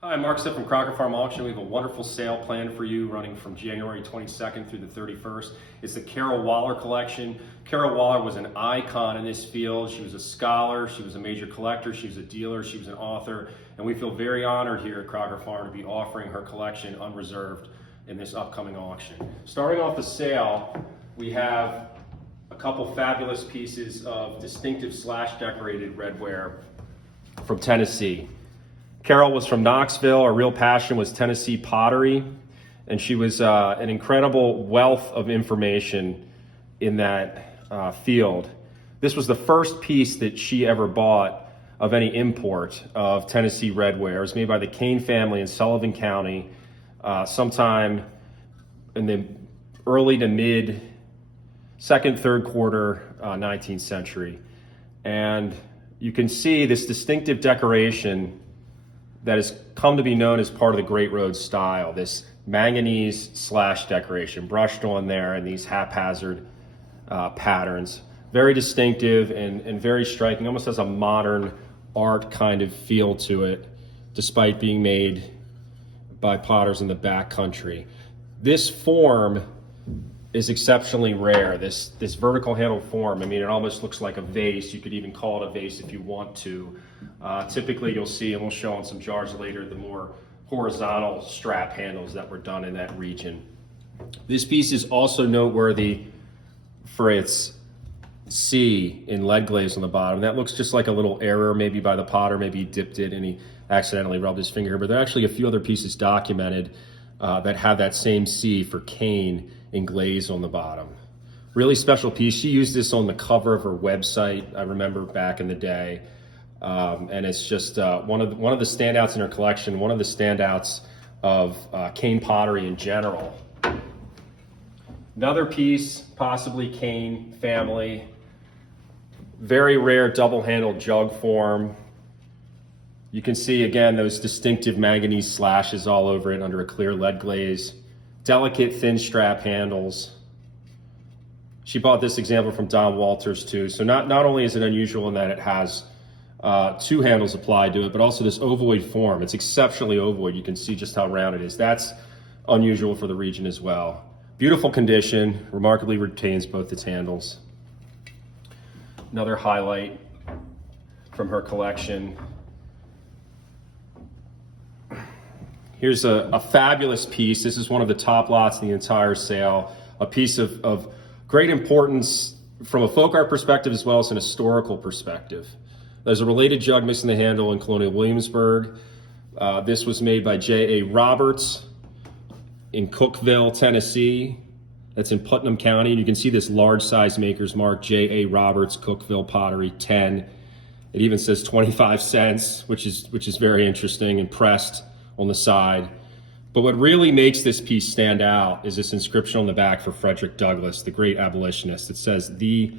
Hi, Mark Stipp from Crocker Farm Auction. We have a wonderful sale planned for you running from January 22nd through the 31st. It's the Carole Wahler collection. Carole Wahler was an icon in this field. She was a scholar, she was a major collector, she was a dealer, she was an author, and we feel very honored here at Crocker Farm to be offering her collection unreserved in this upcoming auction. Starting off the sale, we have a couple fabulous pieces of distinctive decorated redware from Tennessee. Carole was from Knoxville. Her real passion was Tennessee pottery, and she was an incredible wealth of information in that field. This was the first piece that she ever bought of any import of Tennessee redware. It was made by the Kane family in Sullivan County sometime in the early to mid second, third quarter 19th century. And you can see this distinctive decoration that has come to be known as part of the Great Road style, this manganese slash decoration brushed on there in these haphazard patterns. Very distinctive and very striking, almost has a modern art kind of feel to it, despite being made by potters in the back country. This form is exceptionally rare, this vertical handle form. I mean, it almost looks like a vase. You could even call it a vase if you want to. Typically you'll see, and we'll show on some jars later, the more horizontal strap handles that were done in that region. This piece is also noteworthy for its C in lead glaze on the bottom. That looks just like a little error maybe by the potter, maybe he dipped it and he accidentally rubbed his finger here, but there are actually a few other pieces documented that have that same C for Kane in glaze on the bottom. Really special piece. She used this on the cover of her website, I remember back in the day. And it's just one of the standouts in her collection, one of the standouts of Kane pottery in general. Another piece, possibly Kane family, very rare double-handled jug form. You can see again those distinctive manganese slashes all over it under a clear lead glaze. Delicate thin strap handles. She bought this example from Don Walters too. So not only is it unusual in that it has two handles applied to it, but also this ovoid form. It's exceptionally ovoid. You can see just how round it is. That's unusual for the region as well. Beautiful condition, remarkably retains both its handles. Another highlight from her collection. Here's a fabulous piece. This is one of the top lots in the entire sale. A piece of great importance from a folk art perspective as well as an historical perspective. There's a related jug missing the handle in Colonial Williamsburg. This was made by J.A. Roberts in Cookeville, Tennessee. That's in Putnam County. And you can see this large size maker's mark, J.A. Roberts, Cookeville Pottery 10. It even says 25 cents, which is very interesting, and pressed on the side. But what really makes this piece stand out is this inscription on the back for Frederick Douglass, the great abolitionist. It says, "The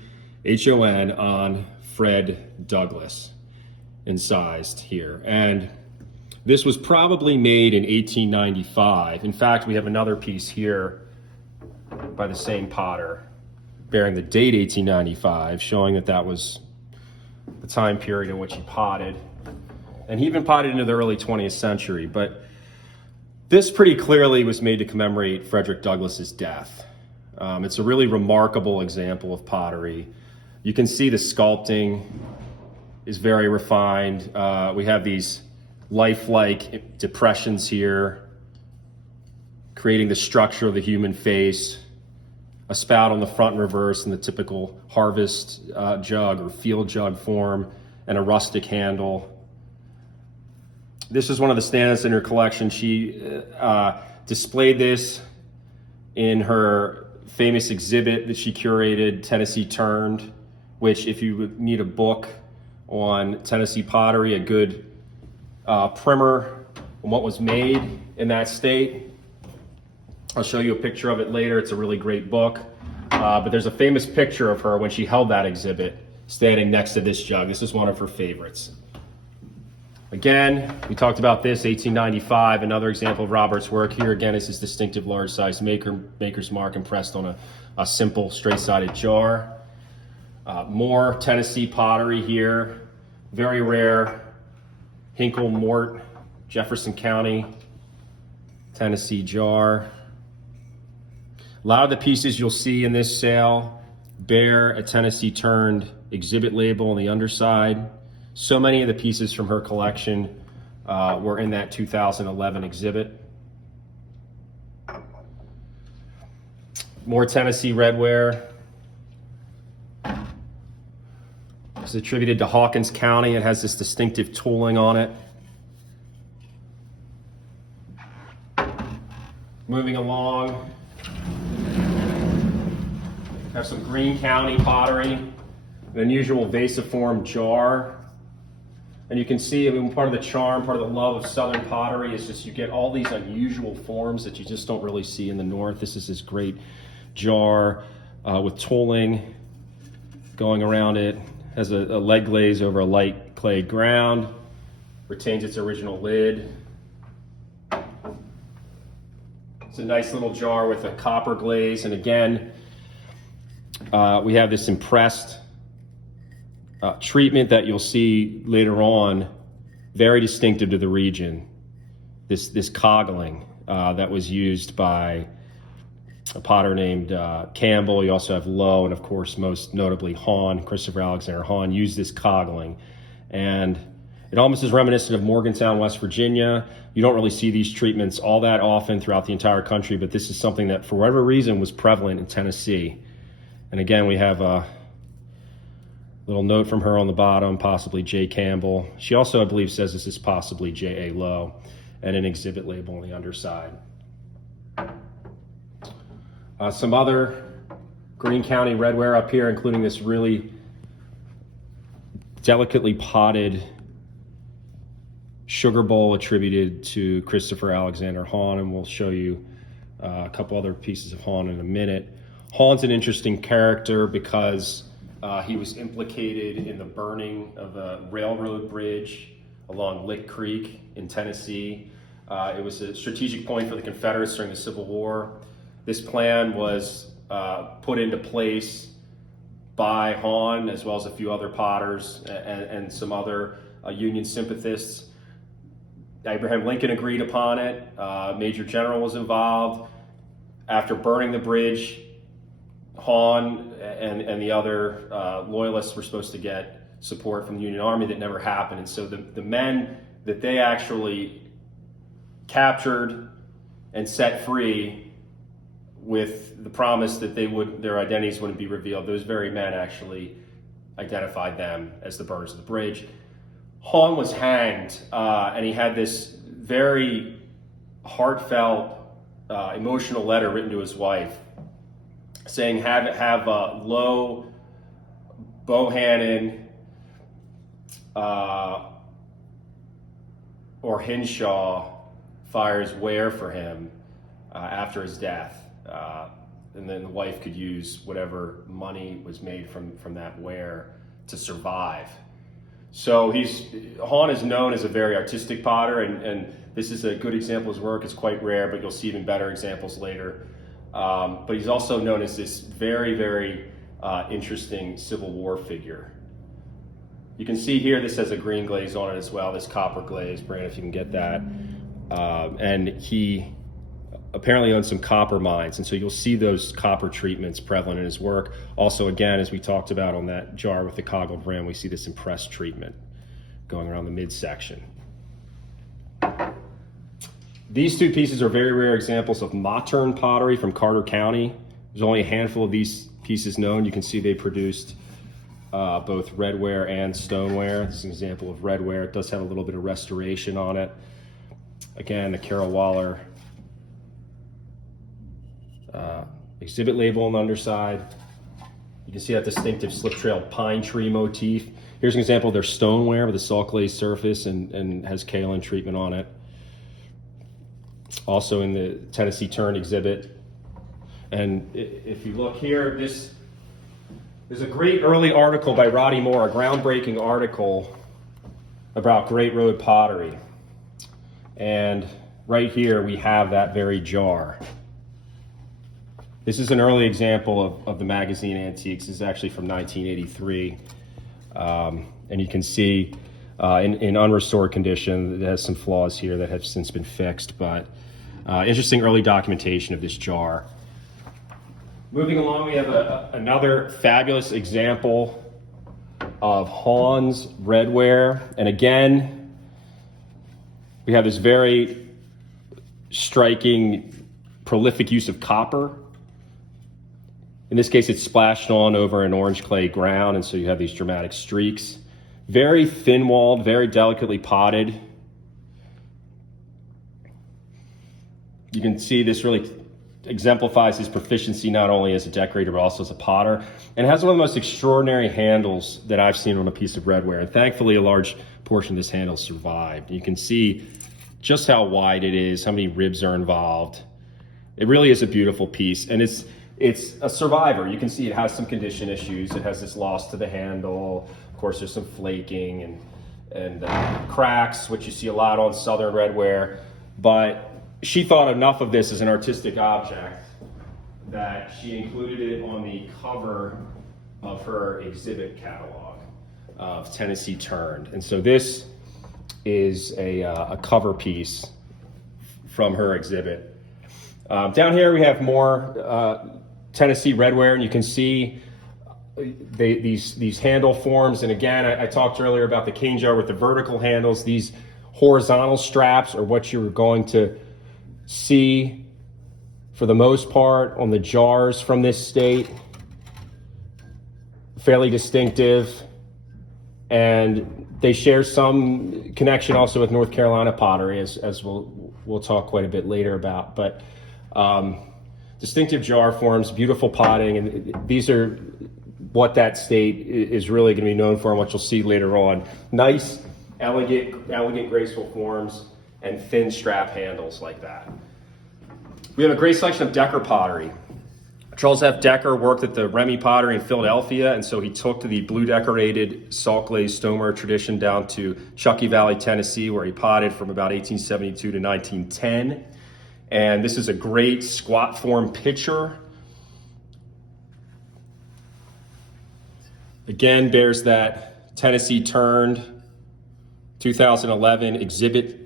H-O-N on Fred Douglass," incised here. And this was probably made in 1895. In fact, we have another piece here by the same potter bearing the date 1895, showing that that was the time period in which he potted. And he even potted into the early 20th century. But this pretty clearly was made to commemorate Frederick Douglass's death. It's a really remarkable example of pottery. You can see the sculpting is very refined. We have these lifelike depressions here, creating the structure of the human face, a spout on the front and reverse in the typical harvest jug or field jug form, and a rustic handle. This is one of the standouts in her collection. She displayed this in her famous exhibit that she curated, Tennessee Turned, which if you need a book on Tennessee pottery, a good primer on what was made in that state. I'll show you a picture of it later. It's a really great book. But there's a famous picture of her when she held that exhibit standing next to this jug. This is one of her favorites. Again, we talked about this, 1895, another example of Robert's work. Here again is his distinctive large size maker's mark impressed on a simple straight-sided jar. More Tennessee pottery here, very rare Hinkle Mort Jefferson County, Tennessee jar. A lot of the pieces you'll see in this sale bear a Tennessee turned exhibit label on the underside. So many of the pieces from her collection were in that 2011 exhibit. More Tennessee redware. It's attributed to Watkins County. It has this distinctive tooling on it. Moving along, have some Greene County pottery, an unusual vasiform jar. And you can see, I mean, part of the charm, part of the love of Southern pottery is just you get all these unusual forms that you just don't really see in the North. This is this great jar with tooling going around it. Has a lead glaze over a light clay ground, retains its original lid. It's a nice little jar with a copper glaze, and again, we have this impressed treatment that you'll see later on, very distinctive to the region. This coggling that was used by a potter named Campbell. You also have Lowe, and of course, most notably Han, Christopher Alexander Han, used this coggling. And it almost is reminiscent of Morgantown, West Virginia. You don't really see these treatments all that often throughout the entire country, but this is something that, for whatever reason, was prevalent in Tennessee. And again, we have a little note from her on the bottom, possibly J. Campbell. She also, I believe, says this is possibly J.A. Lowe, and an exhibit label on the underside. Some other Greene County redware up here, including this really delicately potted sugar bowl attributed to Christopher Alexander Han, and we'll show you a couple other pieces of Han in a minute. Han's an interesting character because he was implicated in the burning of a railroad bridge along Lick Creek in Tennessee. It was a strategic point for the Confederates during the Civil War. This plan was put into place by Han, as well as a few other potters and some other Union sympathists. Abraham Lincoln agreed upon it. Major General was involved. After burning the bridge, Han and the other loyalists were supposed to get support from the Union Army. That never happened. And so the men that they actually captured and set free with the promise that their identities wouldn't be revealed, those very men actually identified them as the burners of the bridge. Han was hanged, and he had this very heartfelt, emotional letter written to his wife, saying, have Lowe, Bohannon, or Hinshaw fires ware for him after his death. And then the wife could use whatever money was made from that ware to survive. So Han is known as a very artistic potter, and this is a good example of his work. It's quite rare, but you'll see even better examples later. But he's also known as this very, very interesting Civil War figure. You can see here this has a green glaze on it as well, this copper glaze. Brandon, if you can get that. And he apparently owns some copper mines, and so you'll see those copper treatments prevalent in his work. Also, again, as we talked about on that jar with the coggled rim, we see this impressed treatment going around the midsection. These two pieces are very rare examples of modern pottery from Carter County. There's only a handful of these pieces known. You can see they produced both redware and stoneware. This is an example of redware. It does have a little bit of restoration on it. Again, the Carole Wahler exhibit label on the underside. You can see that distinctive slip-trailed pine tree motif. Here's an example of their stoneware with a salt glazed surface and has kaolin treatment on it. Also in the Tennessee Turn exhibit. And if you look here, there's a great early article by Roddy Moore, a groundbreaking article about Great Road pottery. And right here we have that very jar. This is an early example of the magazine Antiques. This is actually from 1983. And you can see in unrestored condition. It has some flaws here that have since been fixed, but interesting early documentation of this jar. Moving along, we have another fabulous example of Han's redware. And again, we have this very striking, prolific use of copper. In this case, it's splashed on over an orange clay ground, and so you have these dramatic streaks. Very thin-walled, very delicately potted. You can see this really exemplifies his proficiency not only as a decorator, but also as a potter. And it has one of the most extraordinary handles that I've seen on a piece of redware. And thankfully, a large portion of this handle survived. You can see just how wide it is, how many ribs are involved. It really is a beautiful piece. And it's a survivor. You can see it has some condition issues. It has this loss to the handle. Of course, there's some flaking and cracks, which you see a lot on Southern redware. But she thought enough of this as an artistic object that she included it on the cover of her exhibit catalog of Tennessee Turned. And so this is a cover piece from her exhibit. Down here we have more Tennessee redware, and you can see these handle forms. And again, I talked earlier about the cane jar with the vertical handles. These horizontal straps are what you're going to see for the most part on the jars from this state. Fairly distinctive, and they share some connection also with North Carolina pottery, as we'll talk quite a bit later about. But distinctive jar forms, beautiful potting, and these are what that state is really going to be known for, and what you'll see later on. Nice, elegant, graceful forms, and thin strap handles like that. We have a great selection of Decker pottery. Charles F. Decker worked at the Remy Pottery in Philadelphia, and so he took to the blue decorated salt glazed stoneware tradition down to Truckee Valley, Tennessee, where he potted from about 1872 to 1910. And this is a great squat form pitcher. Again, bears that Tennessee Turned 2011 exhibit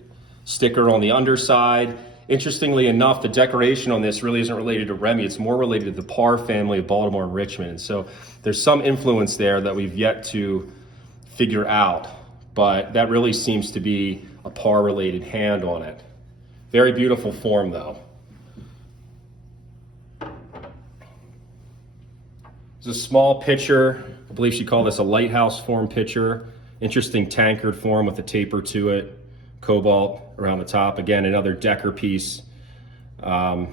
sticker on the underside. Interestingly enough, the decoration on this really isn't related to Remy. It's more related to the Parr family of Baltimore and Richmond. And so there's some influence there that we've yet to figure out, but that really seems to be a Parr-related hand on it. Very beautiful form, though. It's a small pitcher. I believe she called this a lighthouse form pitcher. Interesting tankard form with a taper to it. Cobalt around the top. Again, another Decker piece. And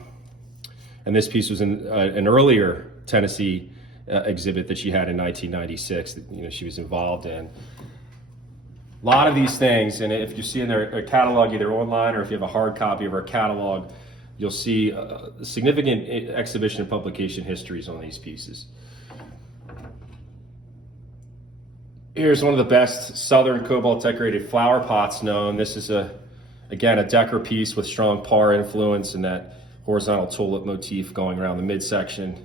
this piece was in an earlier Tennessee exhibit that she had in 1996 that she was involved in. A lot of these things, and if you see in their catalog either online or if you have a hard copy of our catalog, you'll see a significant exhibition and publication histories on these pieces. Here's one of the best Southern cobalt decorated flower pots known. This is again a Decker piece with strong Parr influence and that horizontal tulip motif going around the midsection.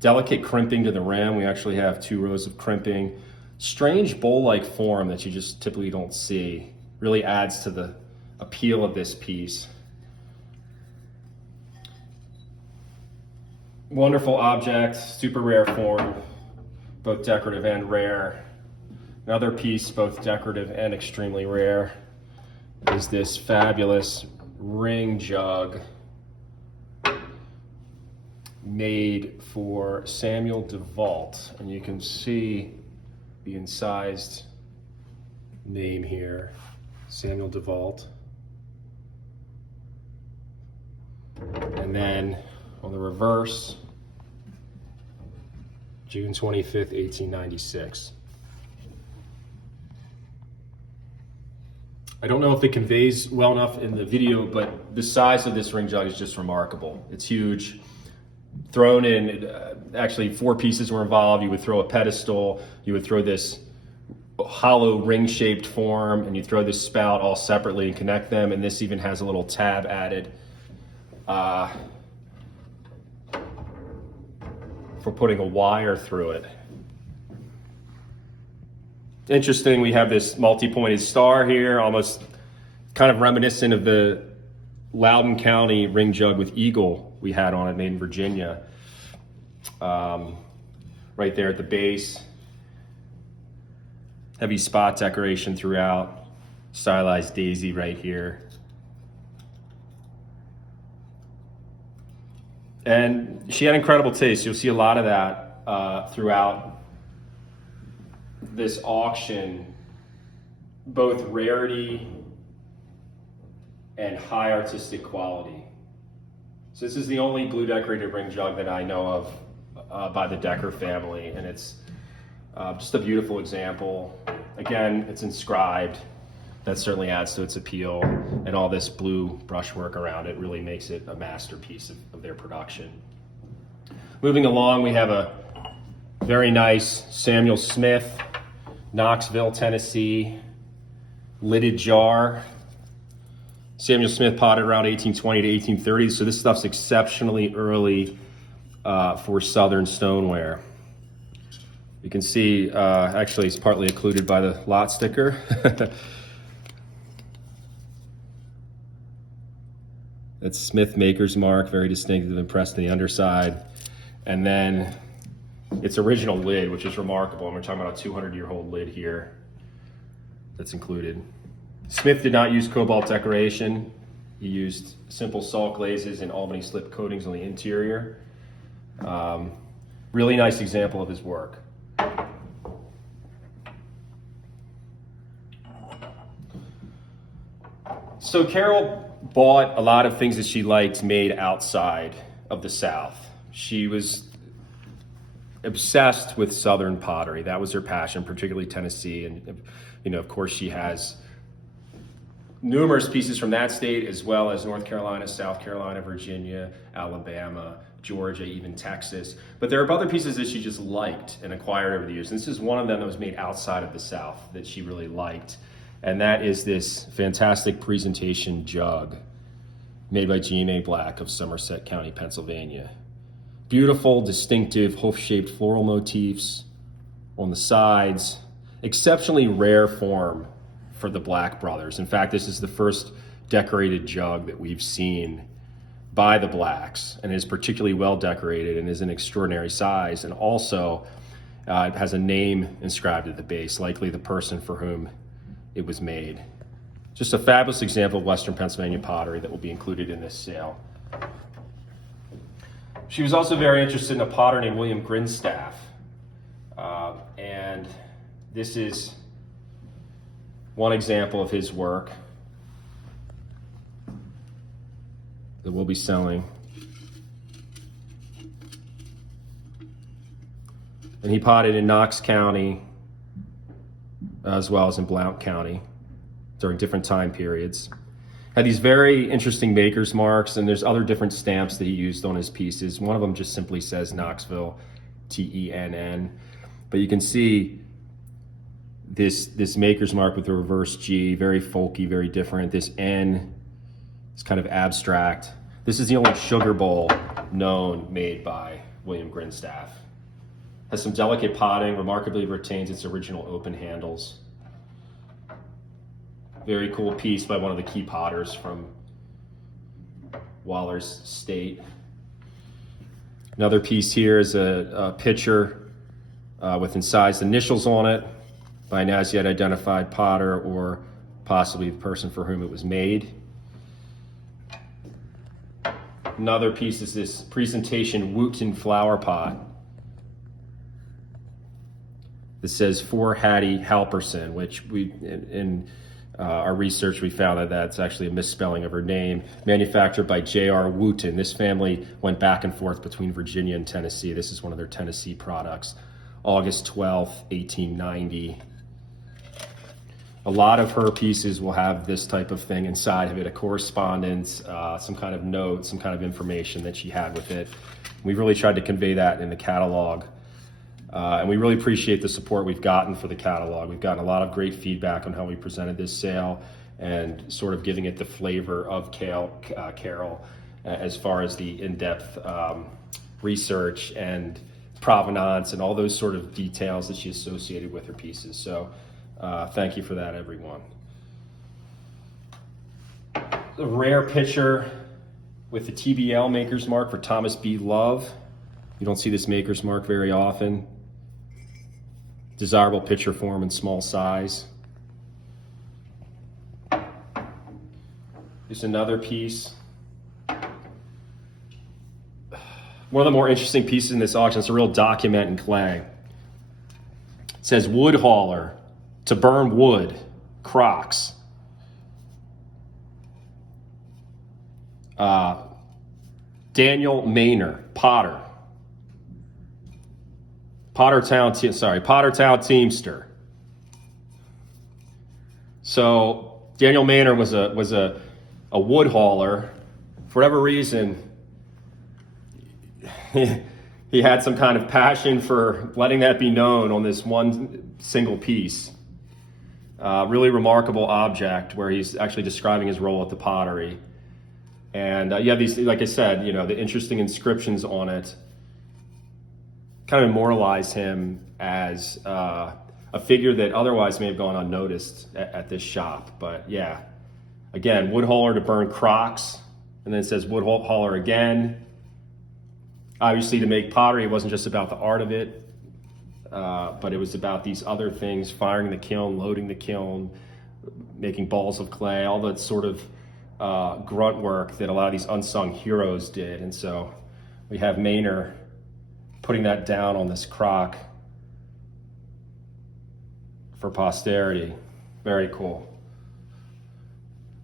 Delicate crimping to the rim. We actually have 2 rows of crimping. Strange bowl-like form that you just typically don't see. Really adds to the appeal of this piece. Wonderful object, super rare form, both decorative and rare. Another piece, both decorative and extremely rare, is this fabulous ring jug made for Samuel DeVault. And you can see the incised name here, Samuel DeVault. And then on the reverse, June 25th, 1896. I don't know if it conveys well enough in the video, but the size of this ring jug is just remarkable. It's huge. Thrown in, actually 4 pieces were involved. You would throw a pedestal, you would throw this hollow ring-shaped form, and you throw this spout all separately and connect them, and this even has a little tab added for putting a wire through it. Interesting, we have this multi-pointed star here, almost kind of reminiscent of the Loudoun County ring jug with eagle we had on it, made in Virginia. Right there at the base. Heavy spot decoration throughout. Stylized daisy right here. And she had incredible taste. You'll see a lot of that throughout this auction, both rarity and high artistic quality. So this is the only blue decorated ring jug that I know of by the Decker family, and it's just a beautiful example. Again, it's inscribed. That certainly adds to its appeal, and all this blue brushwork around it really makes it a masterpiece of their production. Moving along, we have a very nice Samuel Smith, Knoxville, Tennessee, lidded jar. Samuel Smith potted around 1820 to 1830, so this stuff's exceptionally early for Southern stoneware. You can see, actually it's partly occluded by the lot sticker. That's Smith Maker's Mark, very distinctive, impressed on the underside. And then its original lid, which is remarkable, and we're talking about a 200-year-old lid here that's included. Smith did not use cobalt decoration. He used simple salt glazes and Albany slip coatings on the interior. Really nice example of his work. So Carole bought a lot of things that she liked made outside of the South. She was obsessed with Southern pottery. That was her passion, particularly Tennessee. And, you know, of course, she has numerous pieces from that state, as well as North Carolina, South Carolina, Virginia, Alabama, Georgia, even Texas. But there are other pieces that she just liked and acquired over the years. And this is one of them that was made outside of the South that she really liked. And that is this fantastic presentation jug made by G&A Black of Somerset County, Pennsylvania. Beautiful, distinctive, hoof-shaped floral motifs on the sides. Exceptionally rare form for the Black brothers. In fact, this is the first decorated jug that we've seen by the Blacks, and is particularly well decorated and is an extraordinary size. And also, it has a name inscribed at the base, likely the person for whom it was made. Just a fabulous example of Western Pennsylvania pottery that will be included in this sale. She was also very interested in a potter named William Grinstaff. And this is one example of his work that we'll be selling. And he potted in Knox County as well as in Blount County during different time periods. Had these very interesting maker's marks, and there's other different stamps that he used on his pieces. One of them just simply says Knoxville, T-E-N-N. But you can see this maker's mark with a reverse G, very folky, very different. This N is kind of abstract. This is the only sugar bowl known made by William Grinstaff. Has some delicate potting, remarkably retains its original open handles. Very cool piece by one of the key potters from Wahler's state. Another piece here is a pitcher with incised initials on it by an as yet identified potter, or possibly the person for whom it was made. Another piece is this presentation Wooten flower pot. This says for Hattie Halperson, which we, in our research, we found that that's actually a misspelling of her name. Manufactured by J.R. Wooten. This family went back and forth between Virginia and Tennessee. This is one of their Tennessee products. August 12th, 1890. A lot of her pieces will have this type of thing inside of it, a correspondence, some kind of note, some kind of information that she had with it. We've really tried to convey that in the catalog. And we really appreciate the support we've gotten for the catalog. We've gotten a lot of great feedback on how we presented this sale and sort of giving it the flavor of Carole as far as the in-depth research and provenance and all those sort of details that she associated with her pieces. So Thank you for that, everyone. The rare pitcher with the TBL Maker's Mark for Thomas B. Love. You don't see this Maker's Mark very often. Desirable pitcher form and small size. Here's another piece. One of the more interesting pieces in this auction is a real document in clay. It says wood hauler, to burn wood, Crocs. Daniel Maynor, potter. Pottertown Teamster. So Daniel Maynor was a wood hauler. For whatever reason, he had some kind of passion for letting that be known on this one single piece. Really remarkable object where he's actually describing his role at the pottery. And you have these, like I said, you know, the interesting inscriptions on it kind of immortalize him as a figure that otherwise may have gone unnoticed at this shop. But yeah, again, wood hauler to burn Crocs, and then it says wood hauler again. Obviously, to make pottery, it wasn't just about the art of it, but it was about these other things: firing the kiln, loading the kiln, making balls of clay, all that sort of grunt work that a lot of these unsung heroes did. And so we have Maynor putting that down on this crock for posterity. Very cool.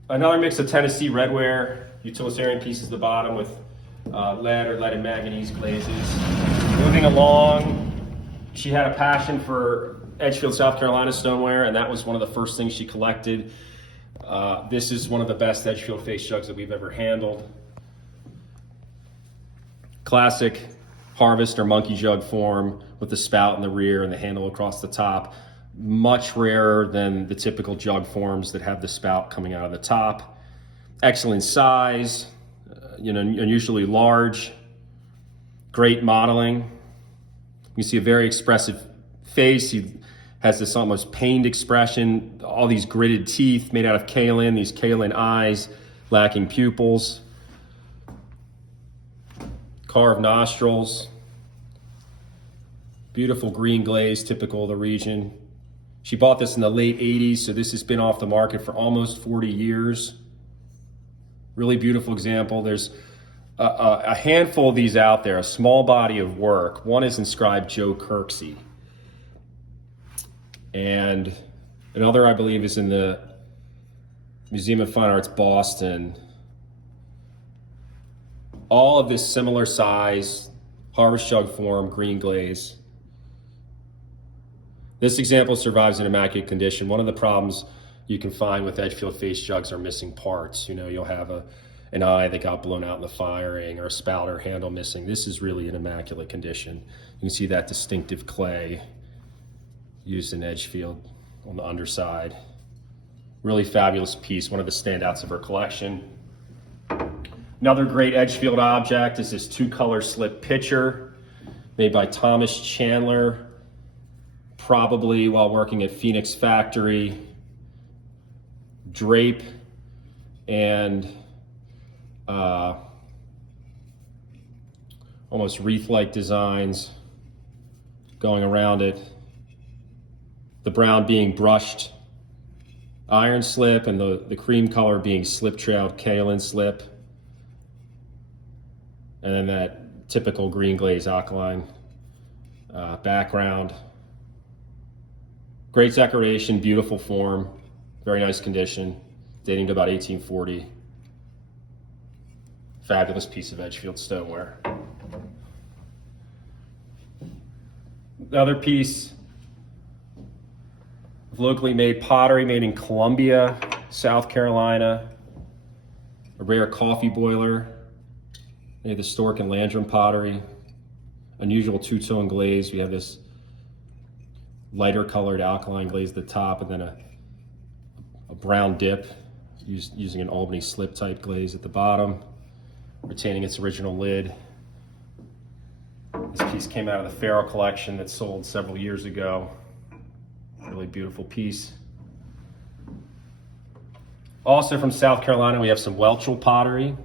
Another mix of Tennessee redware, utilitarian pieces at the bottom with lead or lead and manganese glazes. Moving along, she had a passion for Edgefield, South Carolina stoneware, and that was one of the first things she collected. This is one of the best Edgefield face jugs that we've ever handled. Classic harvest or monkey jug form with the spout in the rear and the handle across the top. Much rarer than the typical jug forms that have the spout coming out of the top. Excellent size, unusually large. Great modeling. You see a very expressive face. He has this almost pained expression, all these gritted teeth made out of kaolin, these kaolin eyes lacking pupils. Carved nostrils. Beautiful green glaze, typical of the region. She bought this in the late 80s, so this has been off the market for almost 40 years. Really beautiful example. There's a handful of these out there, a small body of work. One is inscribed Joe Kirksey. And another, I believe, is in the Museum of Fine Arts, Boston. All of this similar size, harvest jug form, green glaze. This example survives in immaculate condition. One of the problems you can find with Edgefield face jugs are missing parts. You'll have an eye that got blown out in the firing or a spout or handle missing. This is really in immaculate condition. You can see that distinctive clay used in Edgefield on the underside. Really fabulous piece, one of the standouts of her collection. Another great Edgefield object is this two-color slip pitcher made by Thomas Chandler, probably while working at Phoenix Factory. Drape and almost wreath-like designs going around it. The brown being brushed iron slip and the cream color being slip-trailed kaolin slip. And then that typical green glaze alkaline background. Great decoration, beautiful form, very nice condition, dating to about 1840. Fabulous piece of Edgefield stoneware. Another piece of locally made pottery made in Columbia, South Carolina. A rare coffee boiler. They have the Stork and Landrum pottery. Unusual two-tone glaze. We have this lighter colored alkaline glaze at the top and then a brown dip using an Albany slip type glaze at the bottom, retaining its original lid. This piece came out of the Farrell collection that sold several years ago. Really beautiful piece. Also from South Carolina, we have some Welchel pottery.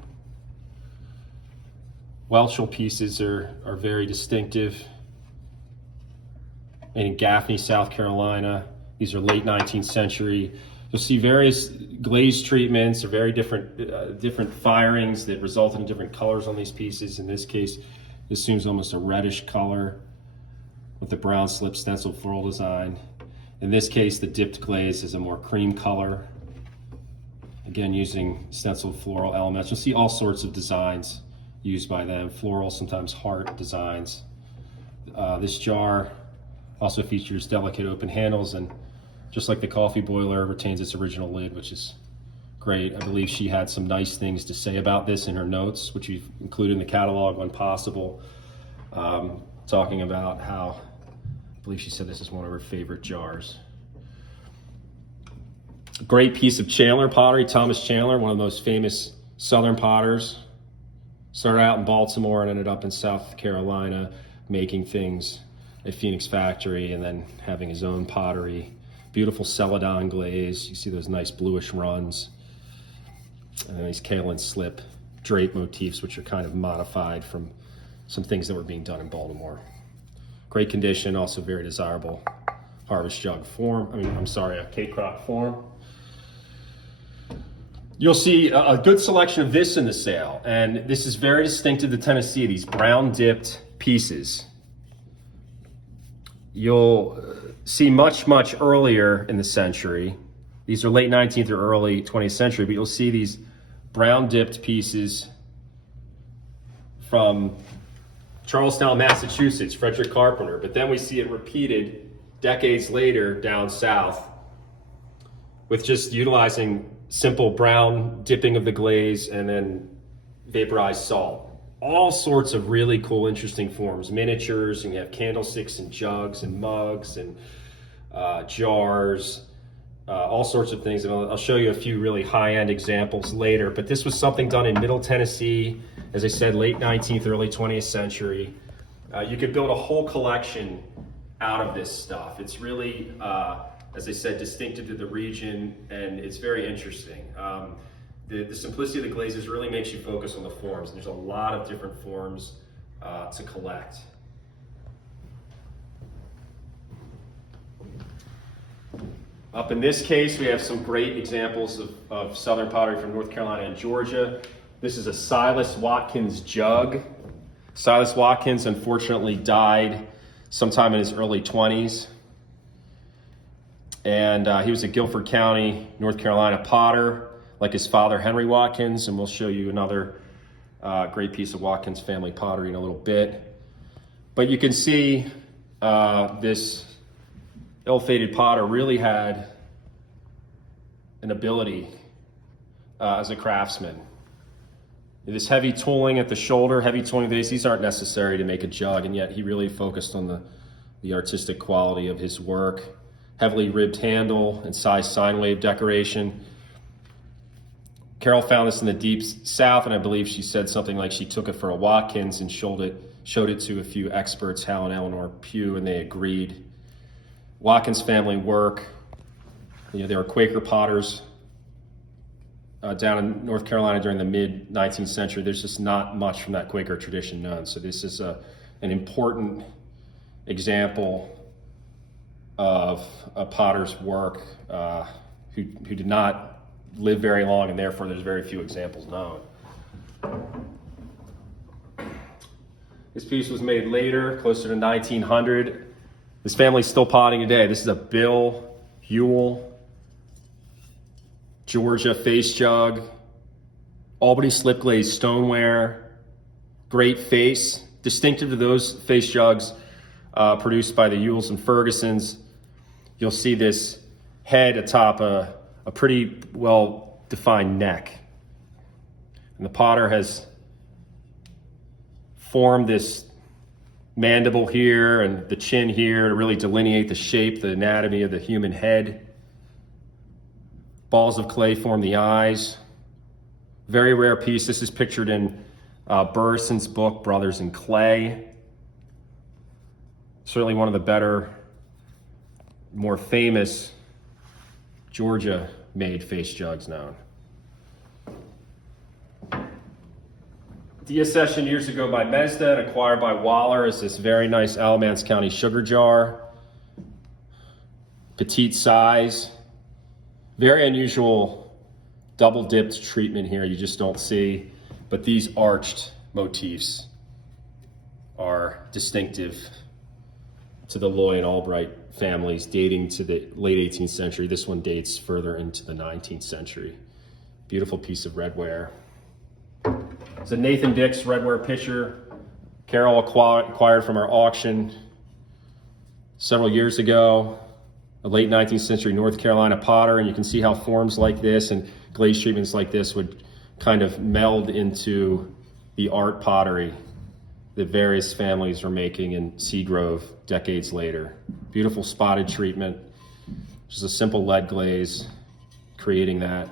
Welchel pieces are very distinctive. In Gaffney, South Carolina. These are late 19th century. You'll see various glaze treatments or very different firings that result in different colors on these pieces. In this case, this assumes almost a reddish color with the brown slip stencil floral design. In this case, the dipped glaze is a more cream color. Again, using stencil floral elements. You'll see all sorts of designs used by them. Floral, sometimes heart designs. This jar also features delicate open handles, and just like the coffee boiler, retains its original lid, which is great. I believe she had some nice things to say about this in her notes, which we've included in the catalog when possible, talking about how, I believe she said this is one of her favorite jars. Great piece of Chandler pottery. Thomas Chandler, one of the most famous Southern potters. Started out in Baltimore and ended up in South Carolina making things at Phoenix Factory and then having his own pottery. Beautiful celadon glaze. You see those nice bluish runs. And then these kaolin slip drape motifs, which are kind of modified from some things that were being done in Baltimore. Great condition, also very desirable harvest jug form. A cake crock form. You'll see a good selection of this in the sale, and this is very distinctive to Tennessee, these brown dipped pieces. You'll see much earlier in the century. These are late 19th or early 20th century, but you'll see these brown dipped pieces from Charlestown, Massachusetts, Frederick Carpenter, but then we see it repeated decades later down south with just utilizing simple brown dipping of the glaze and then vaporized salt. All sorts of really cool, interesting forms, miniatures, and you have candlesticks and jugs and mugs and jars, all sorts of things. And I'll show you a few really high-end examples later, but this was something done in Middle Tennessee, as I said, late 19th, early 20th century. You could build a whole collection out of this stuff. It's really, as I said, distinctive to the region, and it's very interesting. The simplicity of the glazes really makes you focus on the forms. There's a lot of different forms to collect. Up in this case, we have some great examples of Southern pottery from North Carolina and Georgia. This is a Silas Watkins jug. Silas Watkins unfortunately died sometime in his early 20s. And he was a Guilford County, North Carolina potter, like his father, Henry Watkins, and we'll show you another great piece of Watkins family pottery in a little bit. But you can see this ill-fated potter really had an ability as a craftsman. This heavy tooling at the shoulder, heavy tooling base, these aren't necessary to make a jug, and yet he really focused on the artistic quality of his work. Heavily ribbed handle and size sine wave decoration. Carole found this in the deep south, and I believe she said something like she took it for a Watkins and showed it to a few experts, Hal and Eleanor Pugh, and they agreed. Watkins family work, they were Quaker potters down in North Carolina during the mid 19th century. There's just not much from that Quaker tradition known. So this is an important example of a potter's work who did not live very long, and therefore there's very few examples known. This piece was made later, closer to 1900. This family's still potting today. This is a Bill Ewell, Georgia face jug, Albany slip glazed stoneware, great face, distinctive to those face jugs produced by the Ewells and Fergusons. You'll see this head atop a pretty well-defined neck. And the potter has formed this mandible here and the chin here to really delineate the shape, the anatomy of the human head. Balls of clay form the eyes. Very rare piece. This is pictured in Burrison's book, Brothers in Clay. Certainly one of the better more famous Georgia-made face jugs known. Deaccessioned years ago by Mesda and acquired by Wahler is this very nice Alamance County sugar jar. Petite size, very unusual double dipped treatment here you just don't see, but these arched motifs are distinctive to the Loy and Albright families dating to the late 18th century. This one dates further into the 19th century. Beautiful piece of redware. It's a Nathan Dix redware pitcher Carole acquired from our auction several years ago. A late 19th century North Carolina potter, and you can see how forms like this and glaze treatments like this would kind of meld into the art pottery that various families were making in Seagrove decades later. Beautiful spotted treatment, just a simple lead glaze, creating that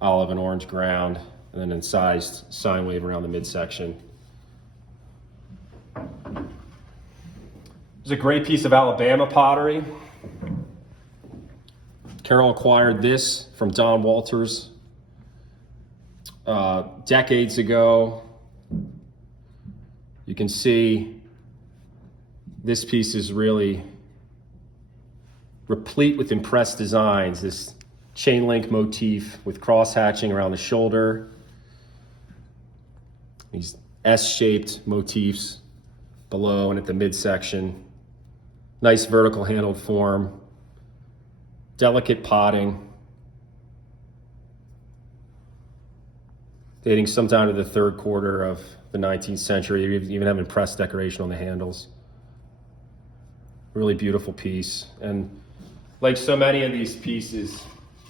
olive and orange ground, and then incised sine wave around the midsection. It's a great piece of Alabama pottery. Carole acquired this from Don Walters decades ago. You can see this piece is really replete with impressed designs. This chain link motif with cross hatching around the shoulder. These S-shaped motifs below and at the midsection. Nice vertical handled form. Delicate potting. Dating sometime to the third quarter of the 19th century. You even have impressed decoration on the handles. Really beautiful piece. And like so many of these pieces,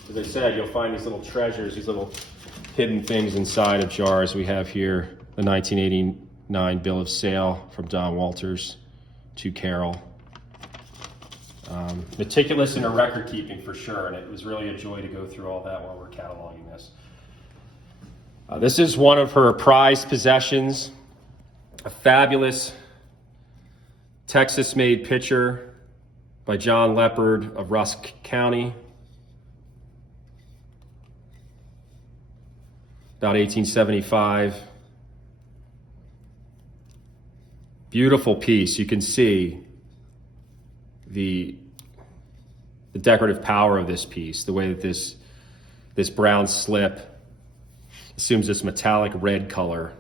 as I said, you'll find these little treasures, these little hidden things inside of jars. We have here the 1989 bill of sale from Don Walters to Carole. Meticulous in her record keeping for sure, and it was really a joy to go through all that while we're cataloging this. This is one of her prized possessions, a fabulous Texas-made pitcher by John Leopard of Rusk County. About 1875. Beautiful piece. You can see the decorative power of this piece, the way that this brown slip assumes this metallic red color.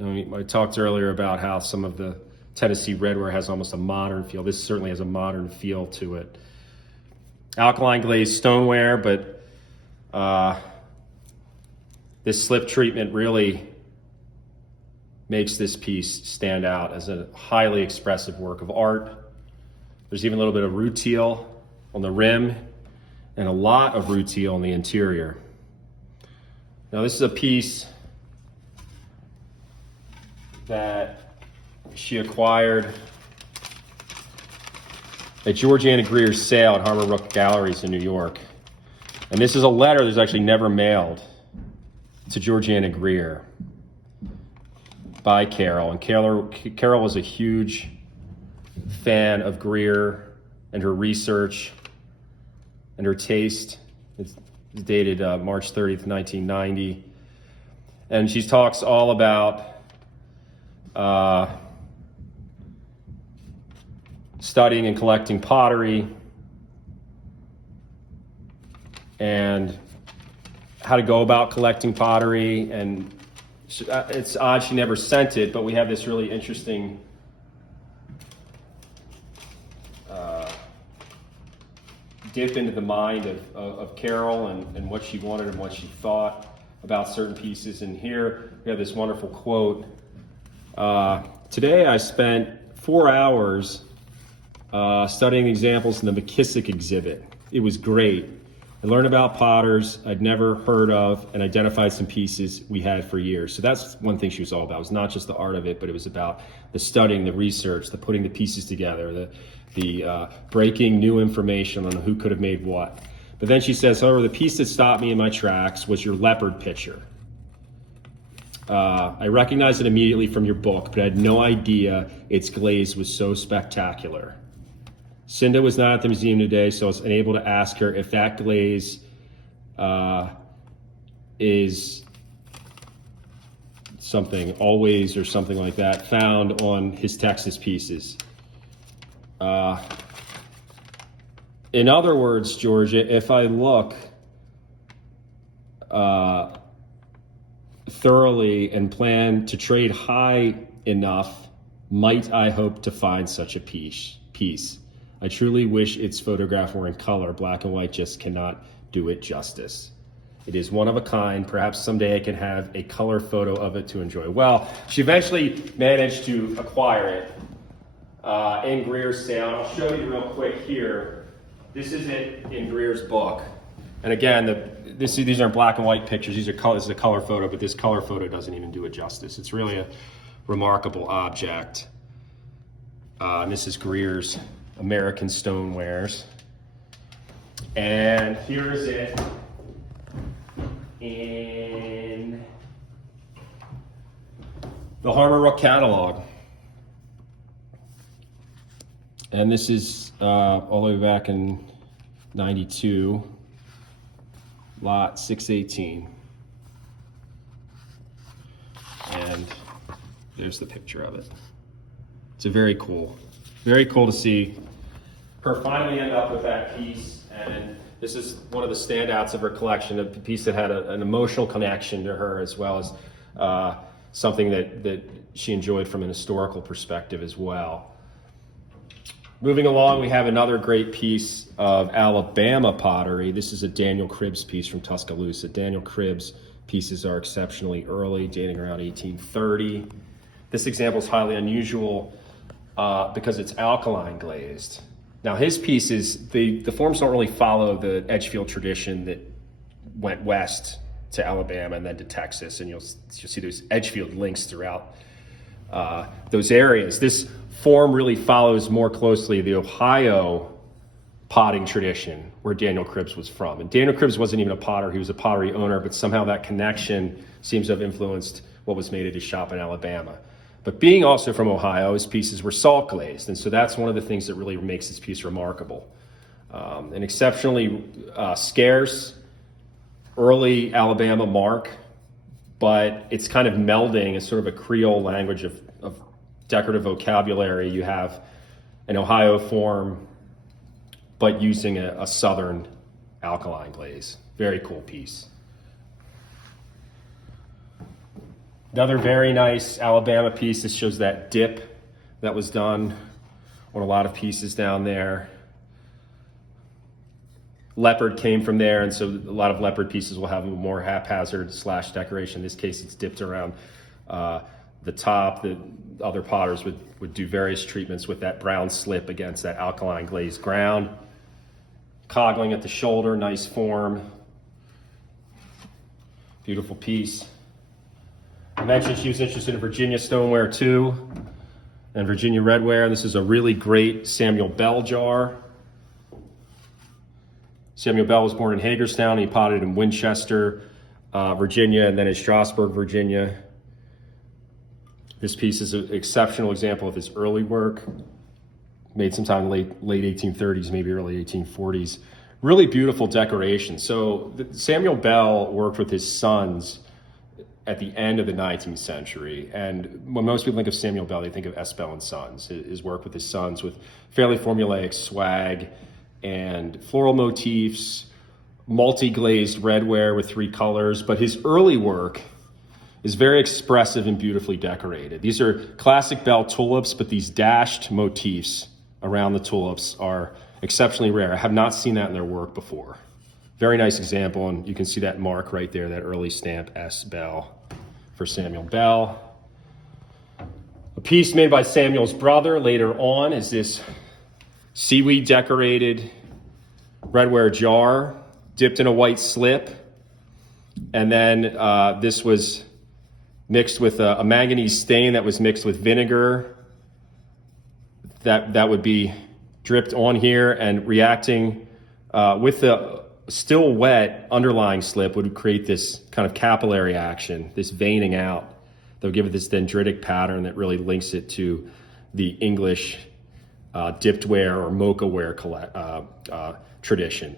I talked earlier about how some of the Tennessee redware has almost a modern feel. This certainly has a modern feel to it. Alkaline glazed stoneware, but this slip treatment really makes this piece stand out as a highly expressive work of art. There's even a little bit of rutile on the rim and a lot of rutile on the interior. Now this is a piece that she acquired at Georgiana Greer's sale at Harbor Brook Galleries in New York. And this is a letter that's actually never mailed to Georgiana Greer by Carole. And Carole was a huge fan of Greer and her research and her taste. It's dated March 30th, 1990. And she talks all about studying and collecting pottery and how to go about collecting pottery. And it's odd she never sent it, but we have this really interesting dip into the mind of Carole and what she wanted and what she thought about certain pieces. And here we have this wonderful quote. Today I spent 4 hours studying examples in the McKissick exhibit. It was great. I learned about potters I'd never heard of and identified some pieces we had for years. So that's one thing she was all about. It was not just the art of it, but it was about the studying, the research, the putting the pieces together, the breaking new information on who could have made what. But then she says, however, the piece that stopped me in my tracks was your leopard pitcher. I recognized it immediately from your book, but I had no idea its glaze was so spectacular. Cinda was not at the museum today, so I was unable to ask her if that glaze is something, always or something like that, found on his Texas pieces. In other words, Georgia, if I look thoroughly and plan to trade high enough, might I hope to find such a piece. I truly wish its photograph were in color. Black and white just cannot do it justice. It is one of a kind. Perhaps someday I can have a color photo of it to enjoy. Well, she eventually managed to acquire it in Greer's sale. And I'll show you real quick here. This is it in Greer's book. And again, these aren't black and white pictures. This is a color photo, but this color photo doesn't even do it justice. It's really a remarkable object. And this is Greer's American Stonewares. And here is it in the Harmon catalog. And this is all the way back in 92, lot 618. And there's the picture of it. It's a very cool to see her finally end up with that piece. And this is one of the standouts of her collection, a piece that had an emotional connection to her, as well as something that she enjoyed from an historical perspective as well. Moving along, we have another great piece of Alabama pottery. This is a Daniel Cribbs piece from Tuscaloosa. Daniel Cribbs pieces are exceptionally early, dating around 1830. This example is highly unusual because it's alkaline glazed. Now his pieces, the forms don't really follow the Edgefield tradition that went west to Alabama and then to Texas, and you'll see those Edgefield links throughout those areas. This form really follows more closely the Ohio potting tradition where Daniel Cribbs was from. And Daniel Cribbs wasn't even a potter, he was a pottery owner, but somehow that connection seems to have influenced what was made at his shop in Alabama. But being also from Ohio, his pieces were salt glazed, and so that's one of the things that really makes this piece remarkable. An exceptionally scarce early Alabama mark, but it's kind of melding as sort of a Creole language of decorative vocabulary. You have an Ohio form, but using a southern alkaline glaze. Very cool piece. Another very nice Alabama piece. This shows that dip that was done on a lot of pieces down there. Leopard came from there, and so a lot of leopard pieces will have a more haphazard slash decoration. In this case, it's dipped around the top. The other potters would do various treatments with that brown slip against that alkaline glazed ground. Coggling at the shoulder, nice form. Beautiful piece. I mentioned she was interested in Virginia stoneware too, and Virginia redware. This is a really great Samuel Bell jar. Samuel Bell was born in Hagerstown. He potted in Winchester, Virginia, and then in Strasburg, Virginia. This piece is an exceptional example of his early work, made sometime late 1830s, maybe early 1840s. Really beautiful decoration. So Samuel Bell worked with his sons at the end of the 19th century. And when most people think of Samuel Bell, they think of S. Bell and Sons, his work with his sons with fairly formulaic swag and floral motifs, multi-glazed redware with 3 colors. But his early work is very expressive and beautifully decorated. These are classic Bell tulips, but these dashed motifs around the tulips are exceptionally rare. I have not seen that in their work before. Very nice example, and you can see that mark right there, that early stamp S. Bell for Samuel Bell. A piece made by Samuel's brother later on is this seaweed decorated redware jar dipped in a white slip, and then this was mixed with a manganese stain that was mixed with vinegar that would be dripped on here, and reacting with the still wet underlying slip would create this kind of capillary action, this veining out. They'll give it this dendritic pattern that really links it to the English dipped ware or mocha ware tradition.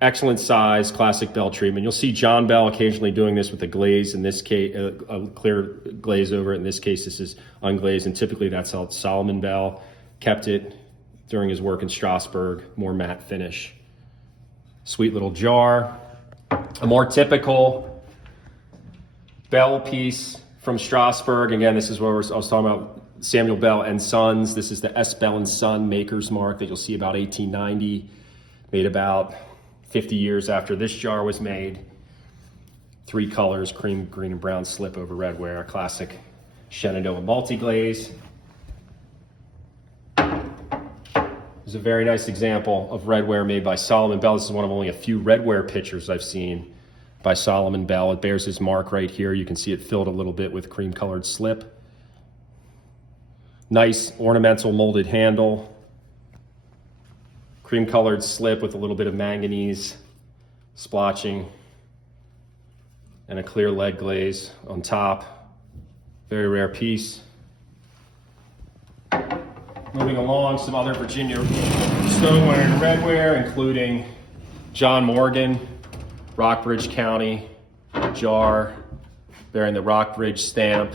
Excellent size, classic bell treatment. You'll see John Bell occasionally doing this with a glaze, in this case, a clear glaze over it. In this case, this is unglazed, and typically that's how Solomon Bell kept it during his work in Strasbourg, more matte finish. Sweet little jar. A more typical Bell piece from Strasbourg. Again, this is where I was talking about Samuel Bell and Sons. This is the S. Bell and Son maker's mark that you'll see about 1890, made about 50 years after this jar was made. 3 colors, cream, green, and brown slip over redware, a classic Shenandoah multi-glaze. There's a very nice example of redware made by Solomon Bell. This is one of only a few redware pictures I've seen by Solomon Bell. It bears his mark right here. You can see it filled a little bit with cream-colored slip. Nice ornamental molded handle. Cream-colored slip with a little bit of manganese splotching and a clear lead glaze on top. Very rare piece. Moving along, some other Virginia stoneware and redware, including John Morgan, Rockbridge County jar bearing the Rockbridge stamp,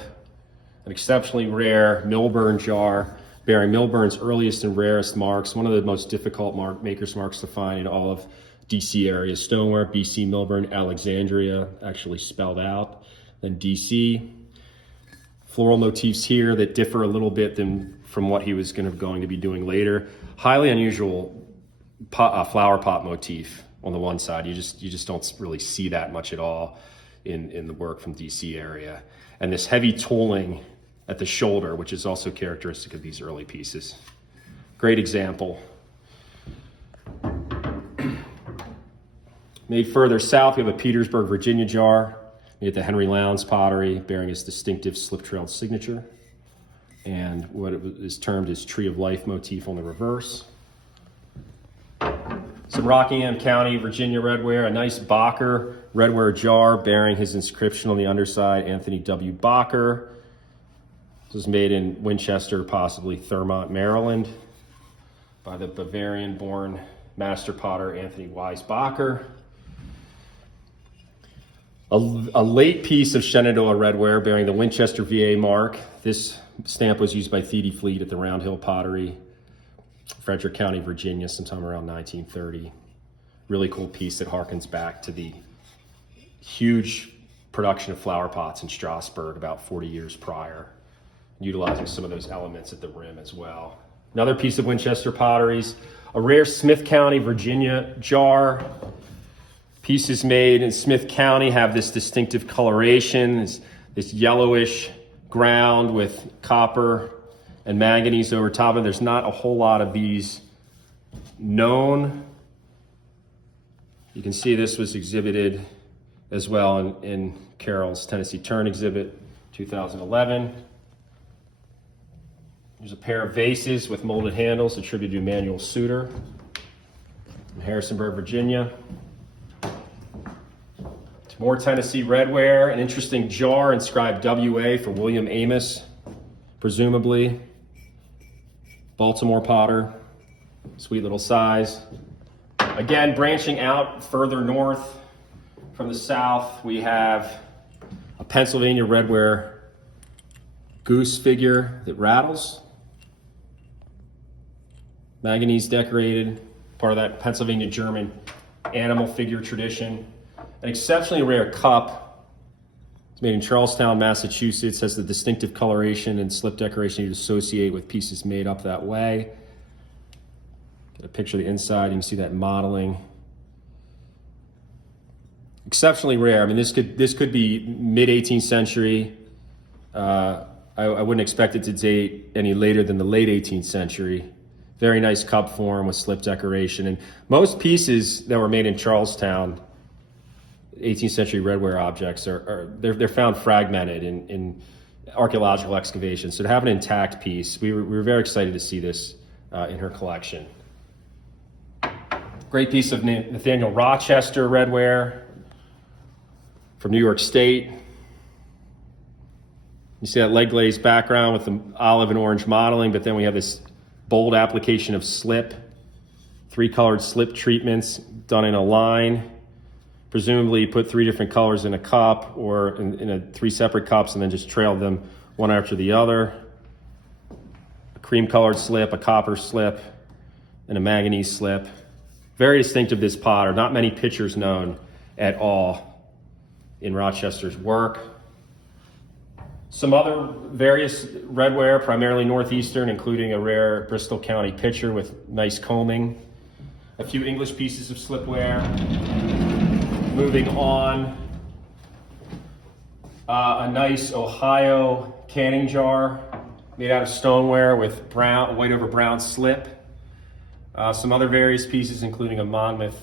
an exceptionally rare Milburn jar bearing Milburn's earliest and rarest marks, one of the most difficult maker's marks to find in all of DC area. Stoneware, BC, Milburn, Alexandria, actually spelled out, then DC. Floral motifs here that differ a little bit from what he was going to be doing later. Highly unusual flower pot motif on the one side. You just don't really see that much at all in the work from DC area. And this heavy tooling at the shoulder, which is also characteristic of these early pieces. Great example. Made further south, we have a Petersburg, Virginia jar made at the Henry Lowndes Pottery, bearing his distinctive slip-trailed signature and what is termed his Tree of Life motif on the reverse. Some Rockingham County, Virginia redware, a nice Bacher redware jar bearing his inscription on the underside, Anthony W. Bacher. This was made in Winchester, possibly Thurmont, Maryland, by the Bavarian-born master potter Anthony Wise Bacher. A late piece of Shenandoah redware bearing the Winchester VA mark. This stamp was used by Theodore Fleet at the Round Hill Pottery, Frederick County, Virginia, sometime around 1930. Really cool piece that harkens back to the huge production of flower pots in Strasbourg about 40 years prior, utilizing some of those elements at the rim as well. Another piece of Winchester potteries, a rare Smith County, Virginia jar. Pieces made in Smith County have this distinctive coloration, this yellowish ground with copper and manganese over top of it. There's not a whole lot of these known. You can see this was exhibited as well in Carole's Tennessee Turn exhibit, 2011. There's a pair of vases with molded handles attributed to Emanuel Suter in Harrisonburg, Virginia. More Tennessee redware, an interesting jar inscribed WA for William Amos, presumably. Baltimore potter, sweet little size. Again, branching out further north from the south, we have a Pennsylvania redware goose figure that rattles. Manganese decorated, part of that Pennsylvania German animal figure tradition. An exceptionally rare cup. It's made in Charlestown, Massachusetts, has the distinctive coloration and slip decoration you'd associate with pieces made up that way. Get a picture of the inside, you can see that modeling. Exceptionally rare. I mean, this could be mid-18th century. I wouldn't expect it to date any later than the late 18th century. Very nice cup form with slip decoration. And most pieces that were made in Charlestown, 18th century redware objects, they're found fragmented in archaeological excavations. So to have an intact piece, we were very excited to see this in her collection. Great piece of Nathaniel Rochester redware from New York State. You see that lead glaze background with the olive and orange modeling, but then we have this bold application of slip, 3 colored slip treatments done in a line. Presumably you put 3 different colors in a cup or in 3 separate cups and then just trailed them one after the other. A cream colored slip, a copper slip, and a manganese slip. Very distinctive, this potter. Not many pictures known at all in Rochester's work. Some other various redware, primarily Northeastern, including a rare Bristol County pitcher with nice combing. A few English pieces of slipware. Moving on, a nice Ohio canning jar made out of stoneware with white over brown slip. Some other various pieces, including a Monmouth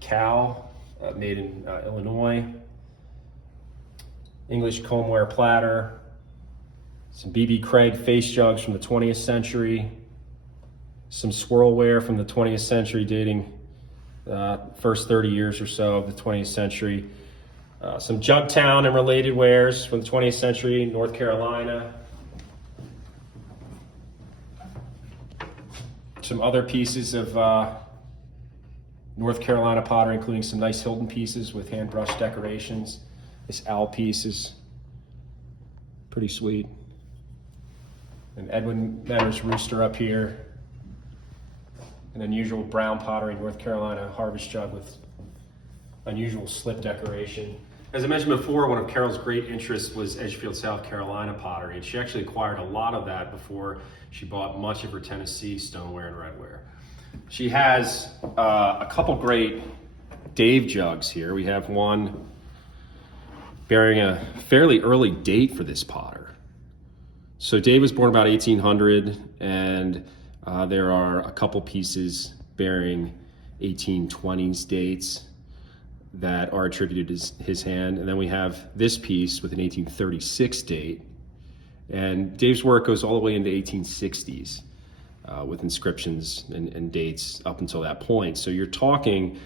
cow made in Illinois. English combware platter. Some B.B. Craig face jugs from the 20th century. Some swirlware from the 20th century dating first 30 years or so of the 20th century. Some Jugtown and related wares from the 20th century, North Carolina. Some other pieces of North Carolina pottery, including some nice Hilton pieces with hand brush decorations. This owl piece is pretty sweet. And Edwin Menner's rooster up here. An unusual brown pottery North Carolina harvest jug with unusual slip decoration. As I mentioned before, one of Carole's great interests was Edgefield, South Carolina pottery, and she actually acquired a lot of that before she bought much of her Tennessee stoneware and redware. She has a couple great Dave jugs here. We have one bearing a fairly early date for this potter. So Dave was born about 1800, and there are a couple pieces bearing 1820s dates that are attributed to his hand. And then we have this piece with an 1836 date. And Dave's work goes all the way into 1860s with inscriptions and dates up until that point. So you're talking,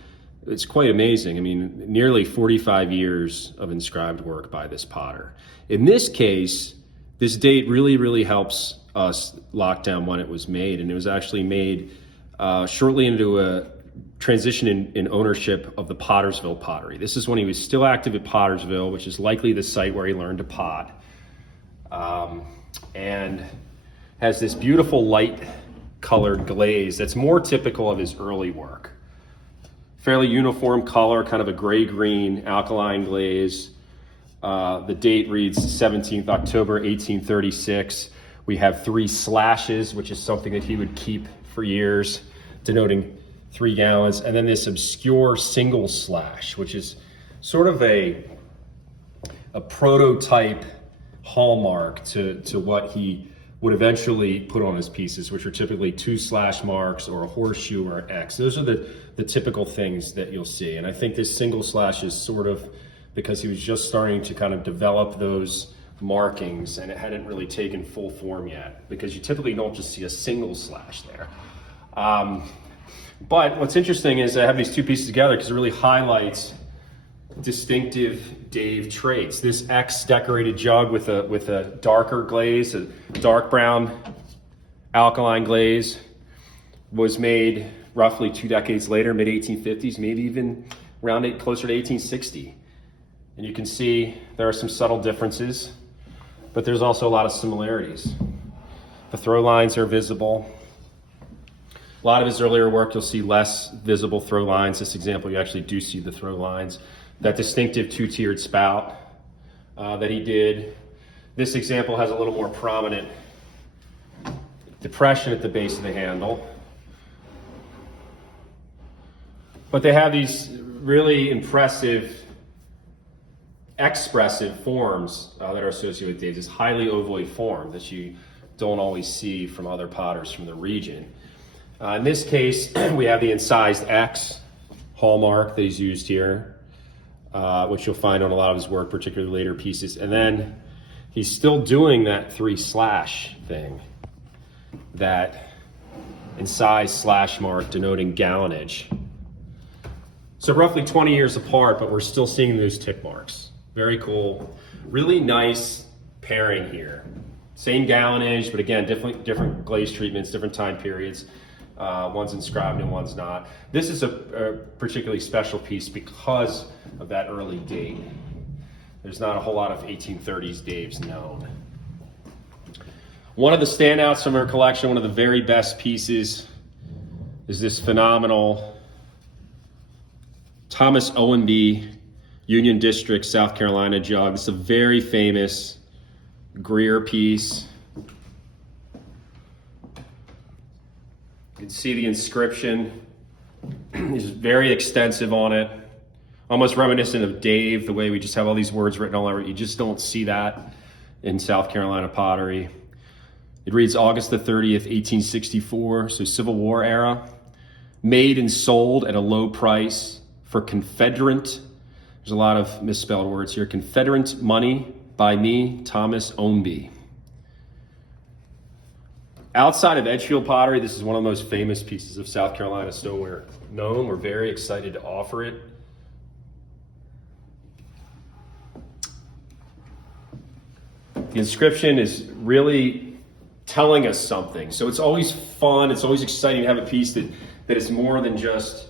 it's quite amazing. I mean, nearly 45 years of inscribed work by this potter. In this case, this date really helps us lock down when it was made, and it was actually made shortly into a transition in ownership of the Pottersville pottery. This is when he was still active at Pottersville, which is likely the site where he learned to pot, and has this beautiful light colored glaze that's more typical of his early work. Fairly uniform color, kind of a gray-green alkaline glaze. The date reads 17th October 1836. We have 3 slashes, which is something that he would keep for years, denoting 3 gallons. And then this obscure single slash, which is sort of a prototype hallmark to what he would eventually put on his pieces, which are typically 2 slash marks or a horseshoe or an X. Those are the typical things that you'll see. And I think this single slash is sort of because he was just starting to kind of develop those markings, and it hadn't really taken full form yet, because you typically don't just see a single slash there. But what's interesting is I have these 2 pieces together because it really highlights distinctive Dave traits. This X decorated jug with a darker glaze, a dark brown alkaline glaze, was made roughly 2 decades later, mid 1850s, maybe even around closer to 1860. And you can see there are some subtle differences, but there's also a lot of similarities. The throw lines are visible. A lot of his earlier work, you'll see less visible throw lines. This example, you actually do see the throw lines. That distinctive 2-tiered spout that he did. This example has a little more prominent depression at the base of the handle. But they have these really impressive expressive forms that are associated with Dave, this highly ovoid form that you don't always see from other potters from the region. In this case, we have the incised X hallmark that he's used here, which you'll find on a lot of his work, particularly later pieces. And then he's still doing that 3 slash thing, that incised slash mark denoting gallonage. So roughly 20 years apart, but we're still seeing those tick marks. Very cool. Really nice pairing here Same gallonage, but again, different glaze treatments, different time periods. One's inscribed and one's not. This is a particularly special piece because of that early date. There's not a whole lot of 1830s Daves known. One of the standouts from our collection, one of the very best pieces, is this phenomenal Thomas Owenby Union District, South Carolina jug. It's a very famous Greer piece. You can see the inscription is very extensive on it, almost reminiscent of Dave, the way we just have all these words written all over it. You just don't see that in South Carolina pottery. It reads August the 30th, 1864, so Civil War era. Made and sold at a low price for Confederate, there's a lot of misspelled words here, Confederate money by me, Thomas Owenby. Outside of Edgefield pottery, this is one of the most famous pieces of South Carolina stoneware known. We're very excited to offer it. The inscription is really telling us something. So it's always fun, it's always exciting to have a piece that is more than just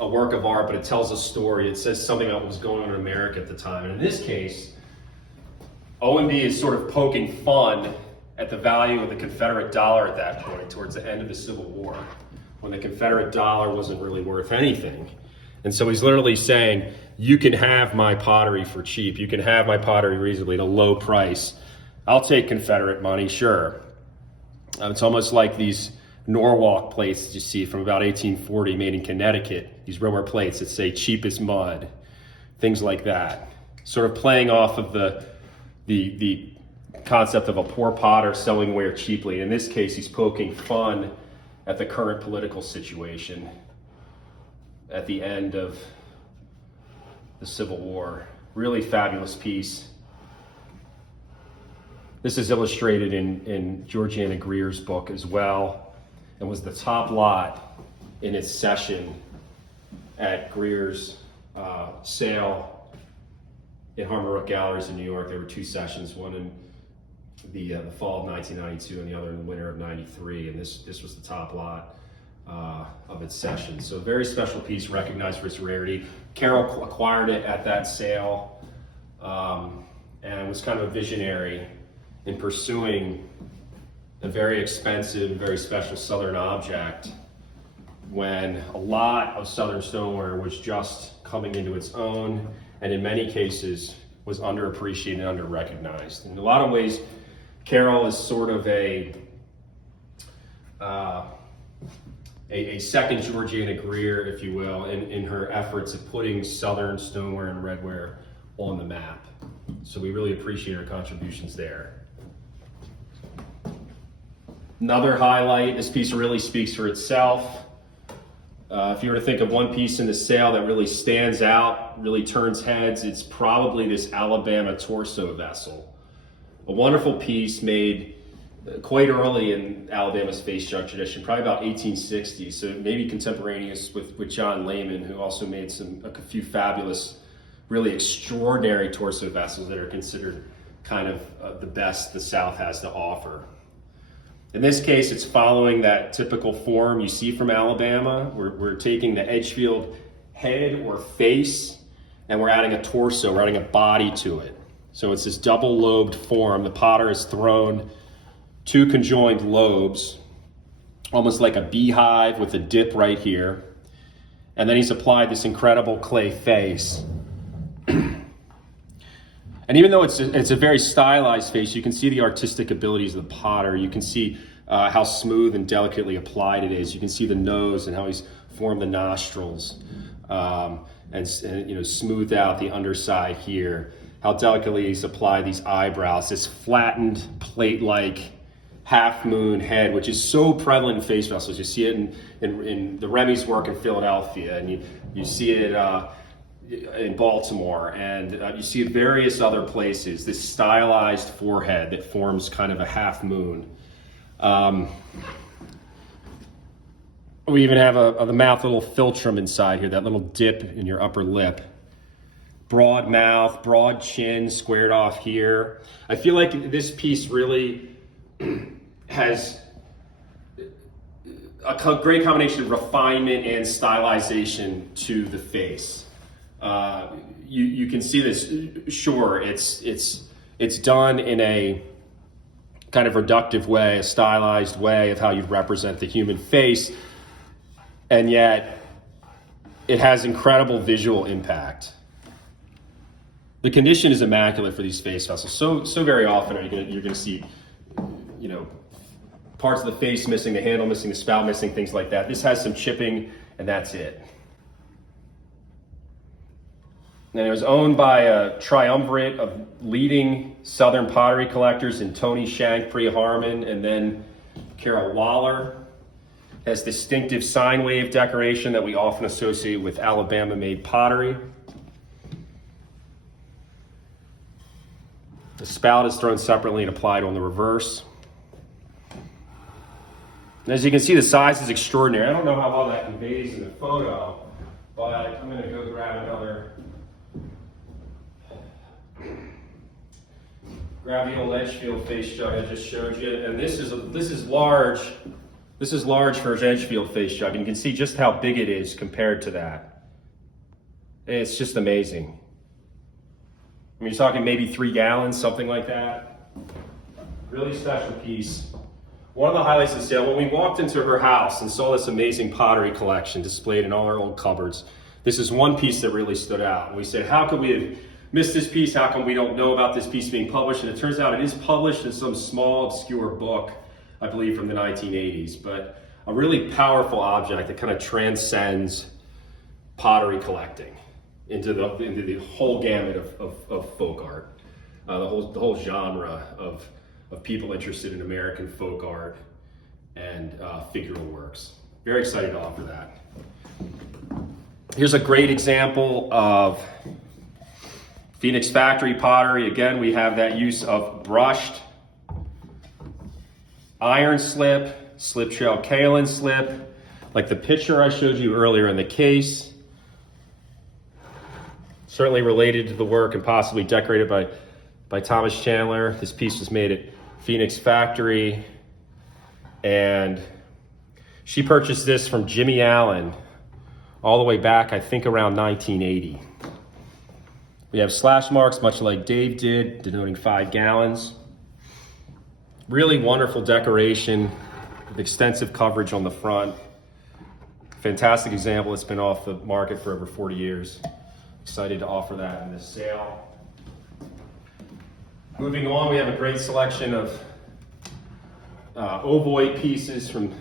a work of art, but it tells a story. It says something about what was going on in America at the time. And in this case, Owenby is sort of poking fun at the value of the Confederate dollar at that point, towards the end of the Civil War, when the Confederate dollar wasn't really worth anything. And so he's literally saying, you can have my pottery for cheap. You can have my pottery reasonably at a low price. I'll take Confederate money, sure. It's almost like these Norwalk plates that you see from about 1840, made in Connecticut, these redware plates that say cheap as mud, things like that. Sort of playing off of the concept of a poor potter selling ware cheaply. In this case, he's poking fun at the current political situation at the end of the Civil War. Really fabulous piece. This is illustrated in Georgiana Greer's book as well, and was the top lot in its session at Greer's sale in Harmon Rook Galleries in New York. There were two sessions, one in the fall of 1992 and the other in the winter of 93, and this was the top lot of its session. So a very special piece, recognized for its rarity. Carole acquired it at that sale and was kind of a visionary in pursuing a very expensive, very special Southern object when a lot of Southern stoneware was just coming into its own, and in many cases was underappreciated and under-recognized. In a lot of ways, Carole is sort of a second Georgiana Greer, if you will, in her efforts of putting Southern stoneware and redware on the map. So we really appreciate her contributions there. Another highlight, this piece really speaks for itself. If you were to think of one piece in the sale that really stands out, really turns heads, it's probably this Alabama torso vessel. A wonderful piece made quite early in Alabama's face jug tradition, probably about 1860, so maybe contemporaneous with John Lehman, who also made a few fabulous, really extraordinary torso vessels that are considered kind of the best the South has to offer. In this case, it's following that typical form you see from Alabama. We're taking the Edgefield head or face, and we're adding a torso, we're adding a body to it. So it's this double-lobed form. The potter has thrown two conjoined lobes, almost like a beehive with a dip right here. And then he's applied this incredible clay face. And even though it's a very stylized face, you can see the artistic abilities of the potter. You can see how smooth and delicately applied it is. You can see the nose and how he's formed the nostrils and smoothed out the underside here. How delicately he's applied these eyebrows, this flattened plate-like half-moon head, which is so prevalent in face vessels. You see it in the Remy's work in Philadelphia, and you see it in Baltimore, and you see it various other places, this stylized forehead that forms kind of a half moon. We even have the mouth, a little philtrum inside here, that little dip in your upper lip. Broad mouth, broad chin, squared off here. I feel like this piece really has a great combination of refinement and stylization to the face. You can see this. Sure, it's done in a kind of reductive way, a stylized way of how you'd represent the human face, and yet it has incredible visual impact. The condition is immaculate for these face vessels. So very often you're gonna see, parts of the face missing, the handle missing, the spout missing, things like that. This has some chipping, and that's it. And it was owned by a triumvirate of leading Southern pottery collectors in Tony Shank, Priya Harmon, and then Carole Wahler. It has distinctive sine wave decoration that we often associate with Alabama-made pottery. The spout is thrown separately and applied on the reverse. And as you can see, the size is extraordinary. I don't know how well that conveys in the photo, but I'm going to go grab the old Edgefield face jug I just showed you, and this is large. This is large for an Edgefield face jug, and you can see just how big it is compared to that. It's just amazing. I mean, you're talking maybe 3 gallons, something like that. Really special piece. One of the highlights of the sale, when we walked into her house and saw this amazing pottery collection displayed in all her old cupboards, this is one piece that really stood out. And we said, how could we have missed this piece? How come we don't know about this piece being published? And it turns out it is published in some small, obscure book, I believe from the 1980s, but a really powerful object that kind of transcends pottery collecting into the whole gamut of folk art, the whole genre of people interested in American folk art and figural works. Very excited to offer that. Here's a great example of Phoenix Factory pottery. Again, we have that use of brushed iron slip shell kaolin slip, like the picture I showed you earlier in the case. Certainly related to the work and possibly decorated by Thomas Chandler. This piece was made at Phoenix Factory, and she purchased this from Jimmy Allen all the way back, I think, around 1980. We have slash marks, much like Dave did, denoting 5 gallons. Really wonderful decoration with extensive coverage on the front. Fantastic example. It's been off the market for over 40 years. Excited to offer that in this sale. Moving on, we have a great selection of ovoid pieces from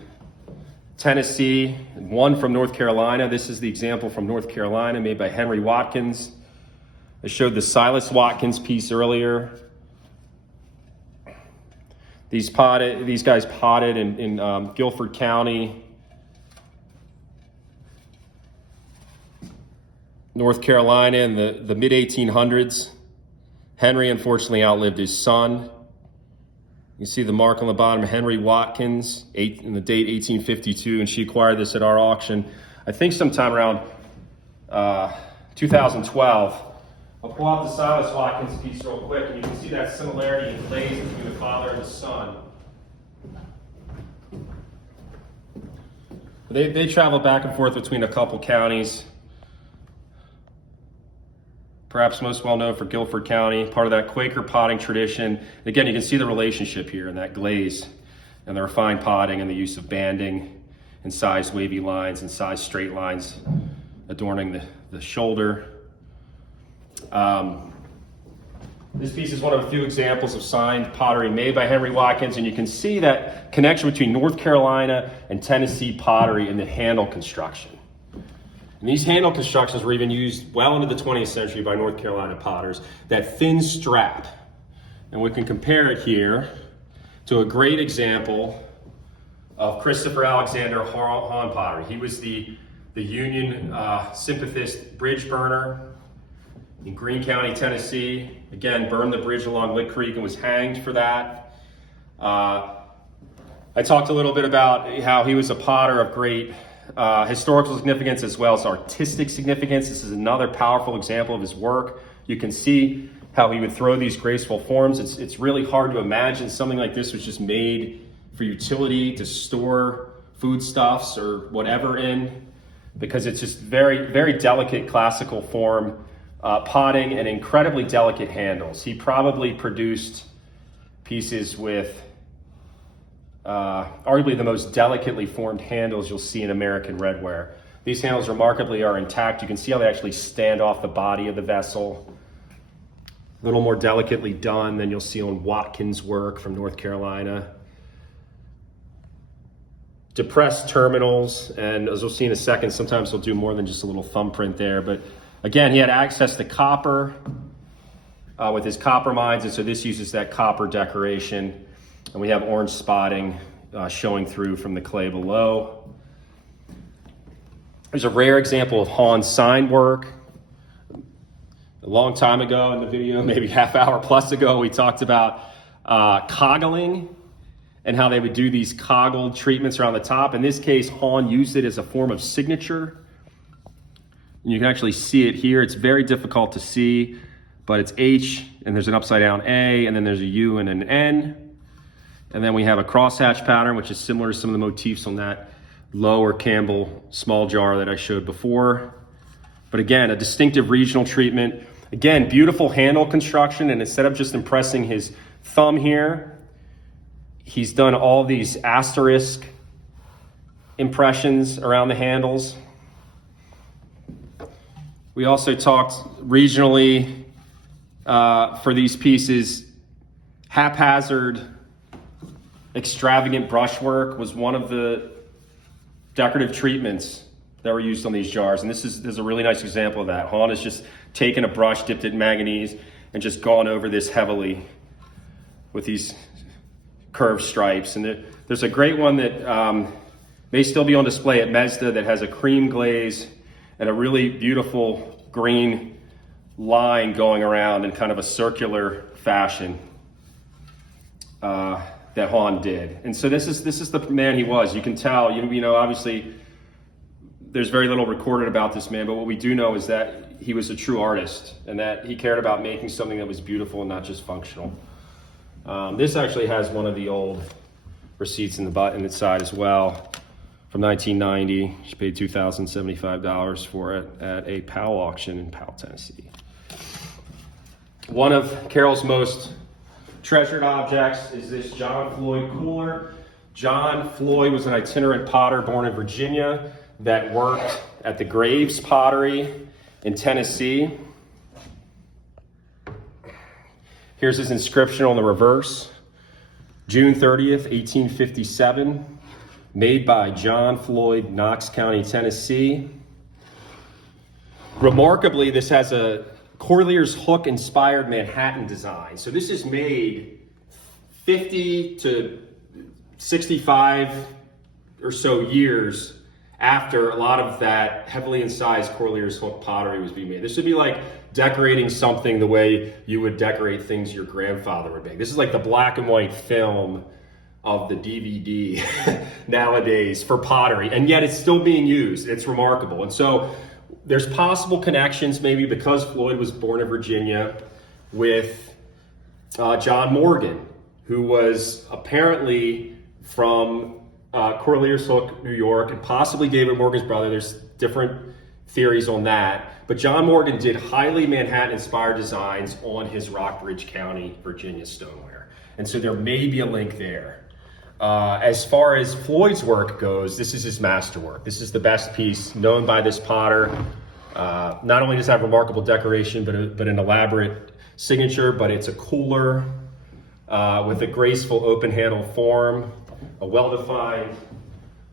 Tennessee and one from North Carolina. This is the example from North Carolina made by Henry Watkins. I showed the Silas Watkins piece earlier. These guys potted in Guilford County, North Carolina in the mid-1800s. Henry unfortunately outlived his son. You see the mark on the bottom, Henry Watkins, in the date 1852, and she acquired this at our auction, I think sometime around 2012. I'll pull out the Silas Watkins piece real quick, and you can see that similarity in glaze between the father and the son. They travel back and forth between a couple counties. Perhaps most well known for Guilford County, part of that Quaker potting tradition. Again, you can see the relationship here in that glaze and the refined potting and the use of banding and sized wavy lines and sized straight lines adorning the shoulder. This piece is one of a few examples of signed pottery made by Henry Watkins, and you can see that connection between North Carolina and Tennessee pottery in the handle construction. And these handle constructions were even used well into the 20th century by North Carolina potters, that thin strap. And we can compare it here to a great example of Christopher Alexander Han pottery. He was the Union sympathist bridge burner in Greene County, Tennessee. Again, burned the bridge along Lick Creek and was hanged for that. I talked a little bit about how he was a potter of great historical significance as well as artistic significance. This is another powerful example of his work. You can see how he would throw these graceful forms. It's really hard to imagine something like this was just made for utility to store foodstuffs or whatever in, because it's just very, very delicate classical form potting and incredibly delicate handles. He probably produced pieces with arguably the most delicately formed handles you'll see in American redware. These handles remarkably are intact. You can see how they actually stand off the body of the vessel. A little more delicately done than you'll see on Watkins work from North Carolina. Depressed terminals, and as we'll see in a second, sometimes they'll do more than just a little thumbprint there. But again, he had access to copper with his copper mines, and so this uses that copper decoration. And we have orange spotting showing through from the clay below. There's a rare example of Han's sign work. A long time ago in the video, maybe half hour plus ago, we talked about coggling and how they would do these coggled treatments around the top. In this case, Han used it as a form of signature. And you can actually see it here. It's very difficult to see, but it's H, and there's an upside down A, and then there's a U and an N. And then we have a crosshatch pattern, which is similar to some of the motifs on that Lowe or Campbell small jar that I showed before. But again, a distinctive regional treatment. Again, beautiful handle construction, and instead of just impressing his thumb here, he's done all these asterisk impressions around the handles. We also talked regionally for these pieces. Haphazard, extravagant brushwork was one of the decorative treatments that were used on these jars. And this is a really nice example of that. Han has just taken a brush, dipped it in manganese, and just gone over this heavily with these curved stripes. And there's a great one that may still be on display at Mazda that has a cream glaze and a really beautiful green line going around in kind of a circular fashion that Han did. And so this is the man he was. You can tell, you know, obviously there's very little recorded about this man, but what we do know is that he was a true artist and that he cared about making something that was beautiful and not just functional. This actually has one of the old receipts in the side as well from 1990. She paid $2,075 for it at a Powell auction in Powell, Tennessee. One of Carole's most treasured objects is this John Floyd cooler. John Floyd was an itinerant potter born in Virginia that worked at the Graves Pottery in Tennessee. Here's his inscription on the reverse. June 30th, 1857, made by John Floyd, Knox County, Tennessee. Remarkably, this has a Corlear's Hook inspired Manhattan design. So this is made 50 to 65 or so years after a lot of that heavily incised Corlear's Hook pottery was being made. This would be like decorating something the way you would decorate things your grandfather would make. This is like the black and white film of the DVD nowadays for pottery, and yet it's still being used. It's remarkable. And so there's possible connections, maybe because Floyd was born in Virginia, with John Morgan, who was apparently from Corlear's Hook, New York, and possibly David Morgan's brother. There's different theories on that. But John Morgan did highly Manhattan-inspired designs on his Rockbridge County, Virginia stoneware. And so there may be a link there. As far as Floyd's work goes, this is his masterwork. This is the best piece known by this potter. Not only does it have remarkable decoration, but an elaborate signature, but it's a cooler with a graceful open handle form, a well-defined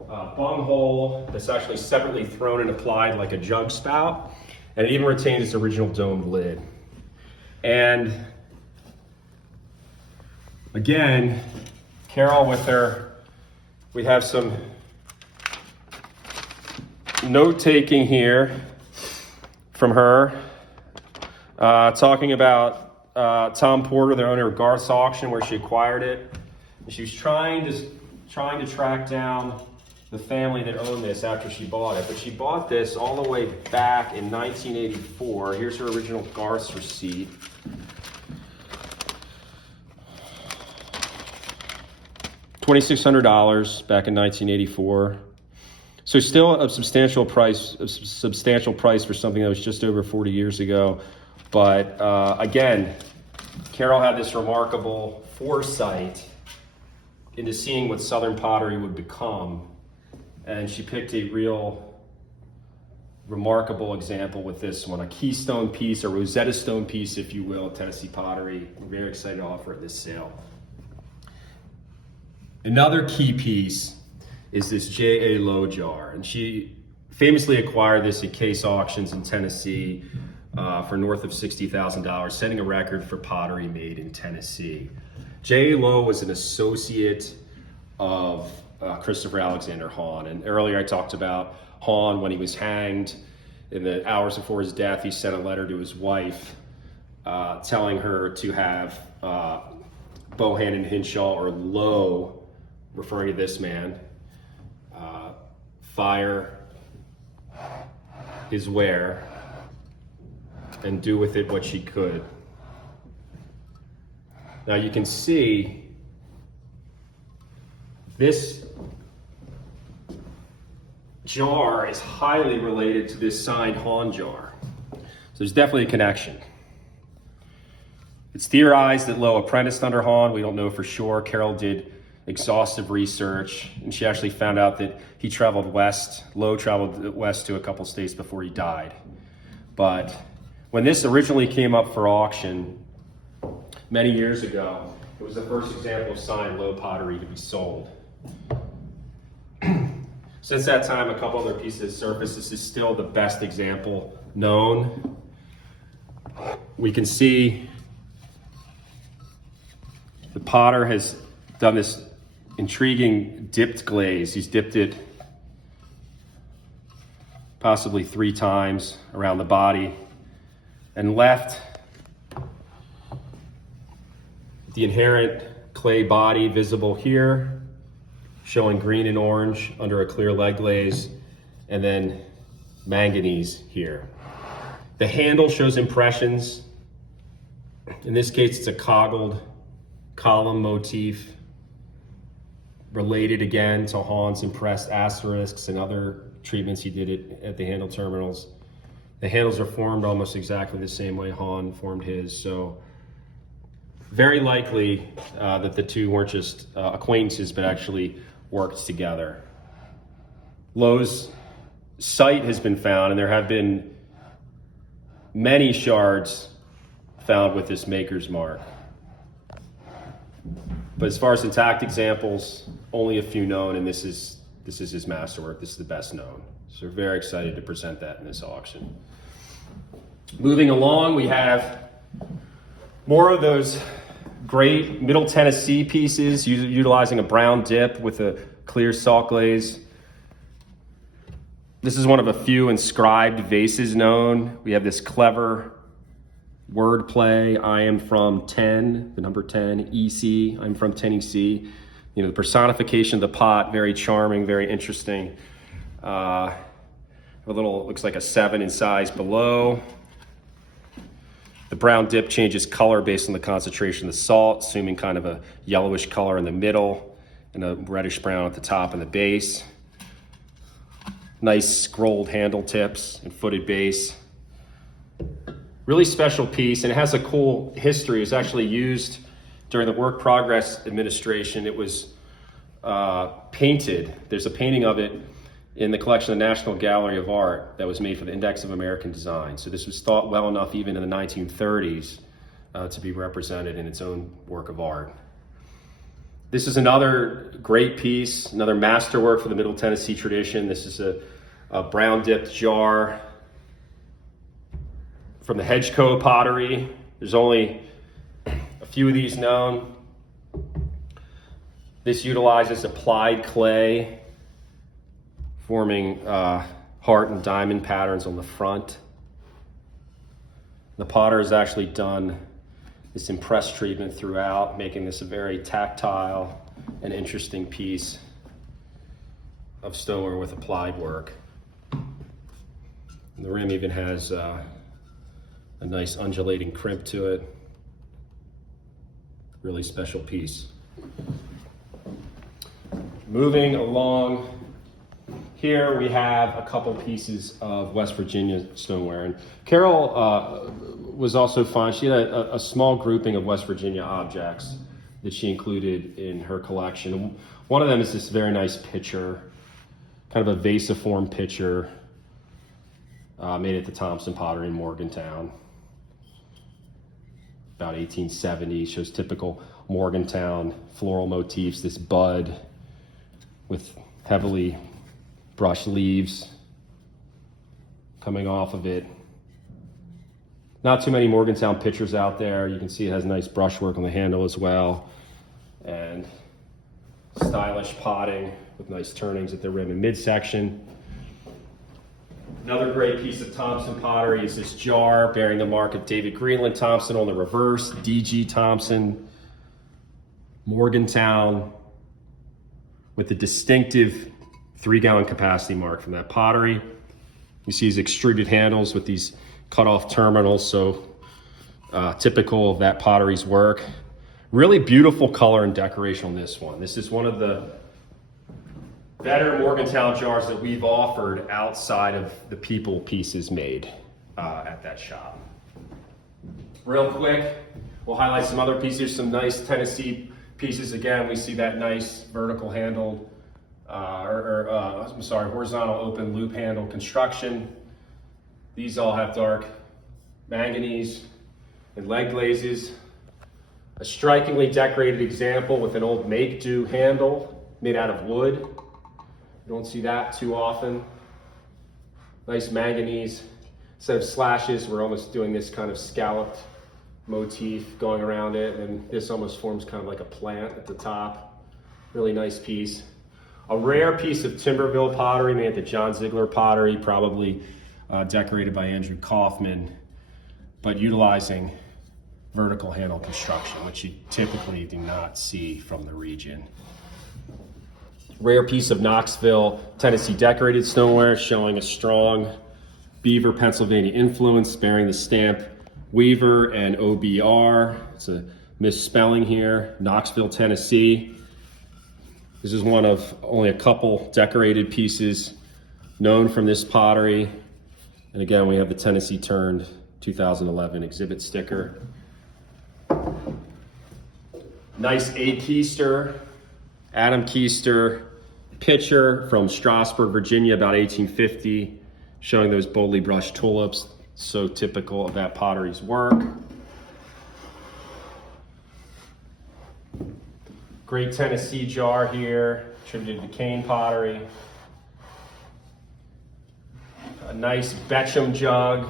bung hole that's actually separately thrown and applied like a jug spout, and it even retains its original domed lid. And again, Carole with her, we have some note-taking here from her, talking about Tom Porter, the owner of Garth's auction, where she acquired it. And she was trying to track down the family that owned this after she bought it, but she bought this all the way back in 1984. Here's her original Garth's receipt. $2,600 back in 1984. So still a substantial price for something that was just over 40 years ago. But again, Carole had this remarkable foresight into seeing what Southern pottery would become. And she picked a real remarkable example with this one, a keystone piece, a Rosetta Stone piece, if you will, of Tennessee pottery. We're very excited to offer it this sale. Another key piece is this J.A. Lowe jar. And she famously acquired this at Case Auctions in Tennessee for north of $60,000, setting a record for pottery made in Tennessee. J.A. Lowe was an associate of Christopher Alexander Han. And earlier I talked about Han when he was hanged. In the hours before his death, he sent a letter to his wife telling her to have Bohan and Hinshaw, or Lowe, referring to this man, fire his ware and do with it what she could. Now you can see this jar is highly related to this signed Han jar. So there's definitely a connection. It's theorized that Lowe apprenticed under Han. We don't know for sure. Carole did exhaustive research, and she actually found out that he traveled west. Lowe traveled west to a couple states before he died. But when this originally came up for auction many years ago, it was the first example of signed Lowe pottery to be sold. Since that time, a couple other pieces surfaced. This is still the best example known. We can see the potter has done this intriguing dipped glaze. He's dipped it possibly 3 times around the body and left the inherent clay body visible here, showing green and orange under a clear lead glaze, and then manganese here. The handle shows impressions. In this case, it's a coggled column motif, related again to Han's impressed asterisks and other treatments he did at the handle terminals. The handles are formed almost exactly the same way Han formed his, so very likely that the two weren't just acquaintances, but actually worked together. Lowe's site has been found, and there have been many shards found with this maker's mark. But as far as intact examples, only a few known, and this is his masterwork. This is the best known. So we're very excited to present that in this auction. Moving along, we have more of those great Middle Tennessee pieces utilizing a brown dip with a clear salt glaze. This is one of a few inscribed vases known. We have this clever wordplay. I am from 10, the number 10, EC. I'm from Tennessee. You know, the personification of the pot, very charming, very interesting. A little, looks like a 7 in size below. The brown dip changes color based on the concentration of the salt, assuming kind of a yellowish color in the middle and a reddish brown at the top and the base. Nice scrolled handle tips and footed base. Really special piece, and it has a cool history. It was actually used during the Work Progress administration. It was painted. There's a painting of it in the collection of the National Gallery of Art that was made for the Index of American Design. So this was thought well enough even in the 1930s to be represented in its own work of art. This is another great piece, another masterwork for the Middle Tennessee tradition. This is a brown dipped jar from the Hedgecoe pottery. There's only a few of these known. This utilizes applied clay, forming heart and diamond patterns on the front. The potter has actually done this impress treatment throughout, making this a very tactile and interesting piece. of stoneware with applied work. And the rim even has a nice undulating crimp to it. Really special piece. Moving along, here we have a couple pieces of West Virginia stoneware. And Carole was also fine. She had a small grouping of West Virginia objects that she included in her collection. One of them is this very nice pitcher, kind of a vasiform pitcher made at the Thompson Pottery in Morgantown. About 1870, shows typical Morgantown floral motifs, this bud with heavily brushed leaves coming off of it. Not too many Morgantown pitchers out there. You can see it has nice brushwork on the handle as well, and stylish potting with nice turnings at the rim and midsection. Another great piece of Thompson pottery is this jar bearing the mark of David Greenland Thompson on the reverse, D.G. Thompson, Morgantown, with the distinctive 3-gallon capacity mark from that pottery. You see these extruded handles with these cut-off terminals, so typical of that pottery's work. Really beautiful color and decoration on this one. This is one of the better Morgantown jars that we've offered outside of the people pieces made at that shop. Real quick, we'll highlight some other pieces, some nice Tennessee pieces. Again, we see that nice vertical handled, horizontal open loop handle construction. These all have dark manganese and lead glazes. A strikingly decorated example with an old make-do handle made out of wood. You don't see that too often. Nice manganese. Instead of slashes, we're almost doing this kind of scalloped motif going around it, and this almost forms kind of like a plant at the top. Really nice piece. A rare piece of Timberville pottery made at the John Ziegler Pottery, probably decorated by Andrew Kaufman, but utilizing vertical handle construction, which you typically do not see from the region. Rare piece of Knoxville, Tennessee decorated stoneware showing a strong Beaver, Pennsylvania influence, bearing the stamp Weaver and OBR. It's a misspelling here. Knoxville, Tennessee. This is one of only a couple decorated pieces known from this pottery. And again, we have the Tennessee Turned 2011 exhibit sticker. Nice A. Keister, Adam Keister pitcher from Strasburg, Virginia, about 1850, showing those boldly brushed tulips, so typical of that pottery's work. Great Tennessee jar here, attributed to Kane pottery. A nice Betcham jug.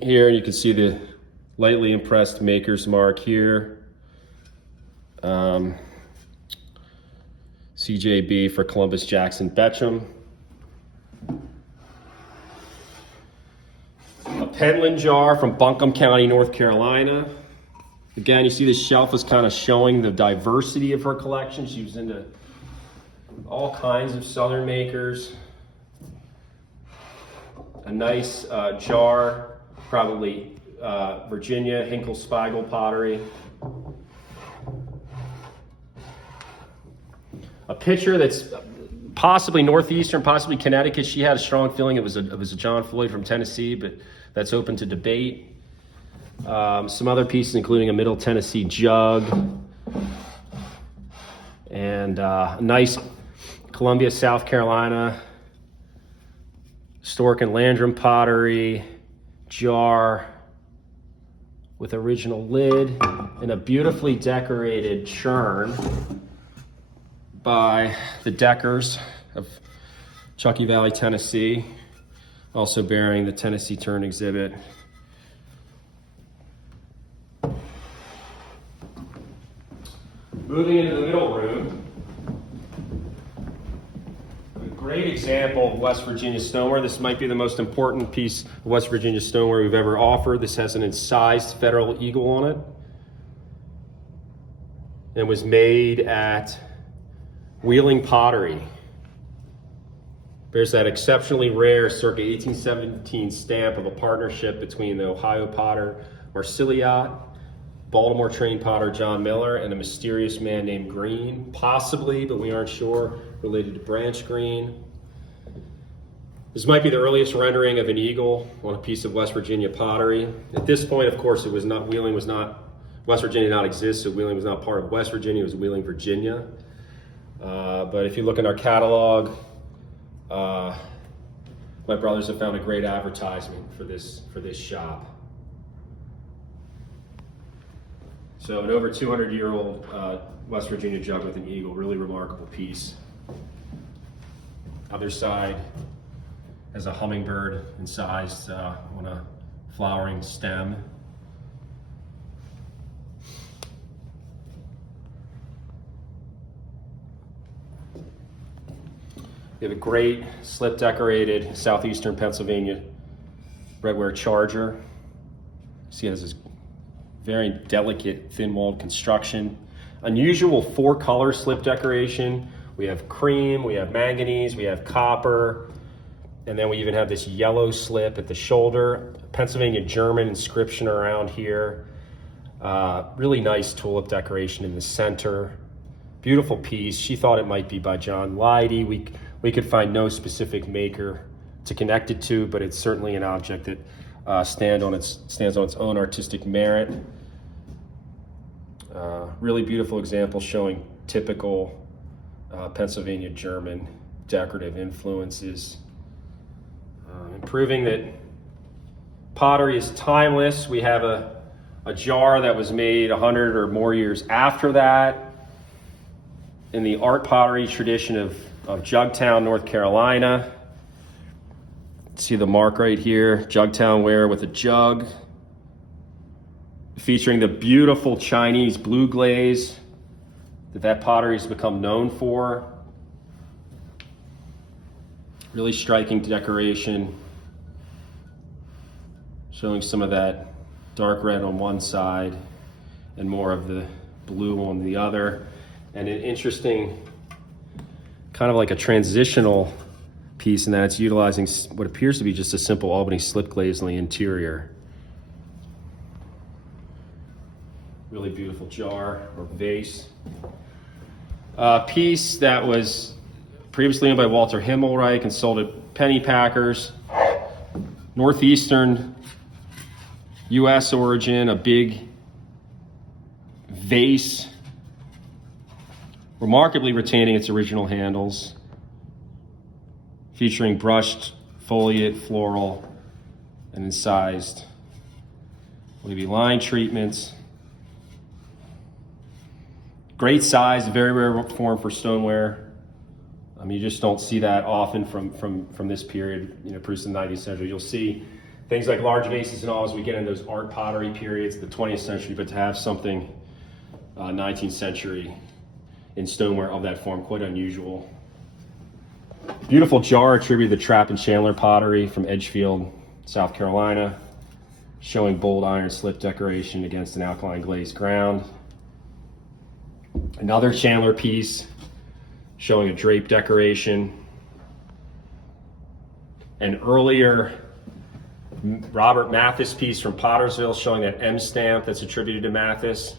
Here you can see the lightly impressed maker's mark here. CJB for Columbus Jackson Betcham. A Penland jar from Buncombe County, North Carolina. Again, you see the shelf is kind of showing the diversity of her collection. She was into all kinds of Southern makers. A nice jar, probably Virginia, Hinkle Spiegel pottery. A pitcher that's possibly Northeastern, possibly Connecticut. She had a strong feeling it was a John Floyd from Tennessee, but that's open to debate. Some other pieces, including a Middle Tennessee jug and a nice Columbia, South Carolina Stork and Landrum pottery jar with original lid and a beautifully decorated churn by the Deckers of Truckee Valley, Tennessee, also bearing the Tennessee Turn exhibit. Moving into the middle room, a great example of West Virginia stoneware. This might be the most important piece of West Virginia stoneware we've ever offered. This has an incised Federal Eagle on it and was made at Wheeling pottery. There's that exceptionally rare circa 1817 stamp of a partnership between the Ohio potter Marsilliot, Baltimore trained potter John Miller, and a mysterious man named Green, possibly, but we aren't sure, related to Branch Green. This might be the earliest rendering of an eagle on a piece of West Virginia pottery. At this point, of course, Wheeling was not, West Virginia did not exist, so Wheeling was not part of West Virginia, it was Wheeling, Virginia. But if you look in our catalog, my brothers have found a great advertisement for this shop. So an over 200-year-old West Virginia jug with an eagle, really remarkable piece. Other side has a hummingbird incised on a flowering stem. We have a great slip decorated Southeastern Pennsylvania redware charger. See, it has this very delicate thin walled construction. Unusual 4-color slip decoration. We have cream, we have manganese, we have copper, and then we even have this yellow slip at the shoulder. Pennsylvania German inscription around here. Really nice tulip decoration in the center. Beautiful piece. She thought it might be by John Leidy. We could find no specific maker to connect it to, but it's certainly an object that stands on its own artistic merit. Really beautiful example showing typical Pennsylvania German decorative influences. And proving that pottery is timeless. We have a jar that was made 100 or more years after that in the art pottery tradition of Jugtown, North Carolina. See the mark right here, Jugtown ware with a jug, featuring the beautiful Chinese blue glaze that pottery has become known for. Really striking decoration, showing some of that dark red on one side and more of the blue on the other. And an interesting, kind of like a transitional piece in that it's utilizing what appears to be just a simple Albany slip glaze on the interior. Really beautiful jar or vase. A piece that was previously owned by Walter Himmelreich and sold at penny packers. Northeastern, U.S. origin, a big vase, remarkably retaining its original handles, featuring brushed foliate, floral, and incised wavy line treatments. Great size, very rare form for stoneware. You just don't see that often from this period, produced in the 19th century. You'll see things like large vases and all as we get in those art pottery periods of the 20th century, but to have something 19th century in stoneware of that form, quite unusual. Beautiful jar attributed to Trapp and Chandler pottery from Edgefield, South Carolina, showing bold iron slip decoration against an alkaline glazed ground. Another Chandler piece showing a drape decoration. An earlier Robert Mathis piece from Pottersville showing that M stamp that's attributed to Mathis,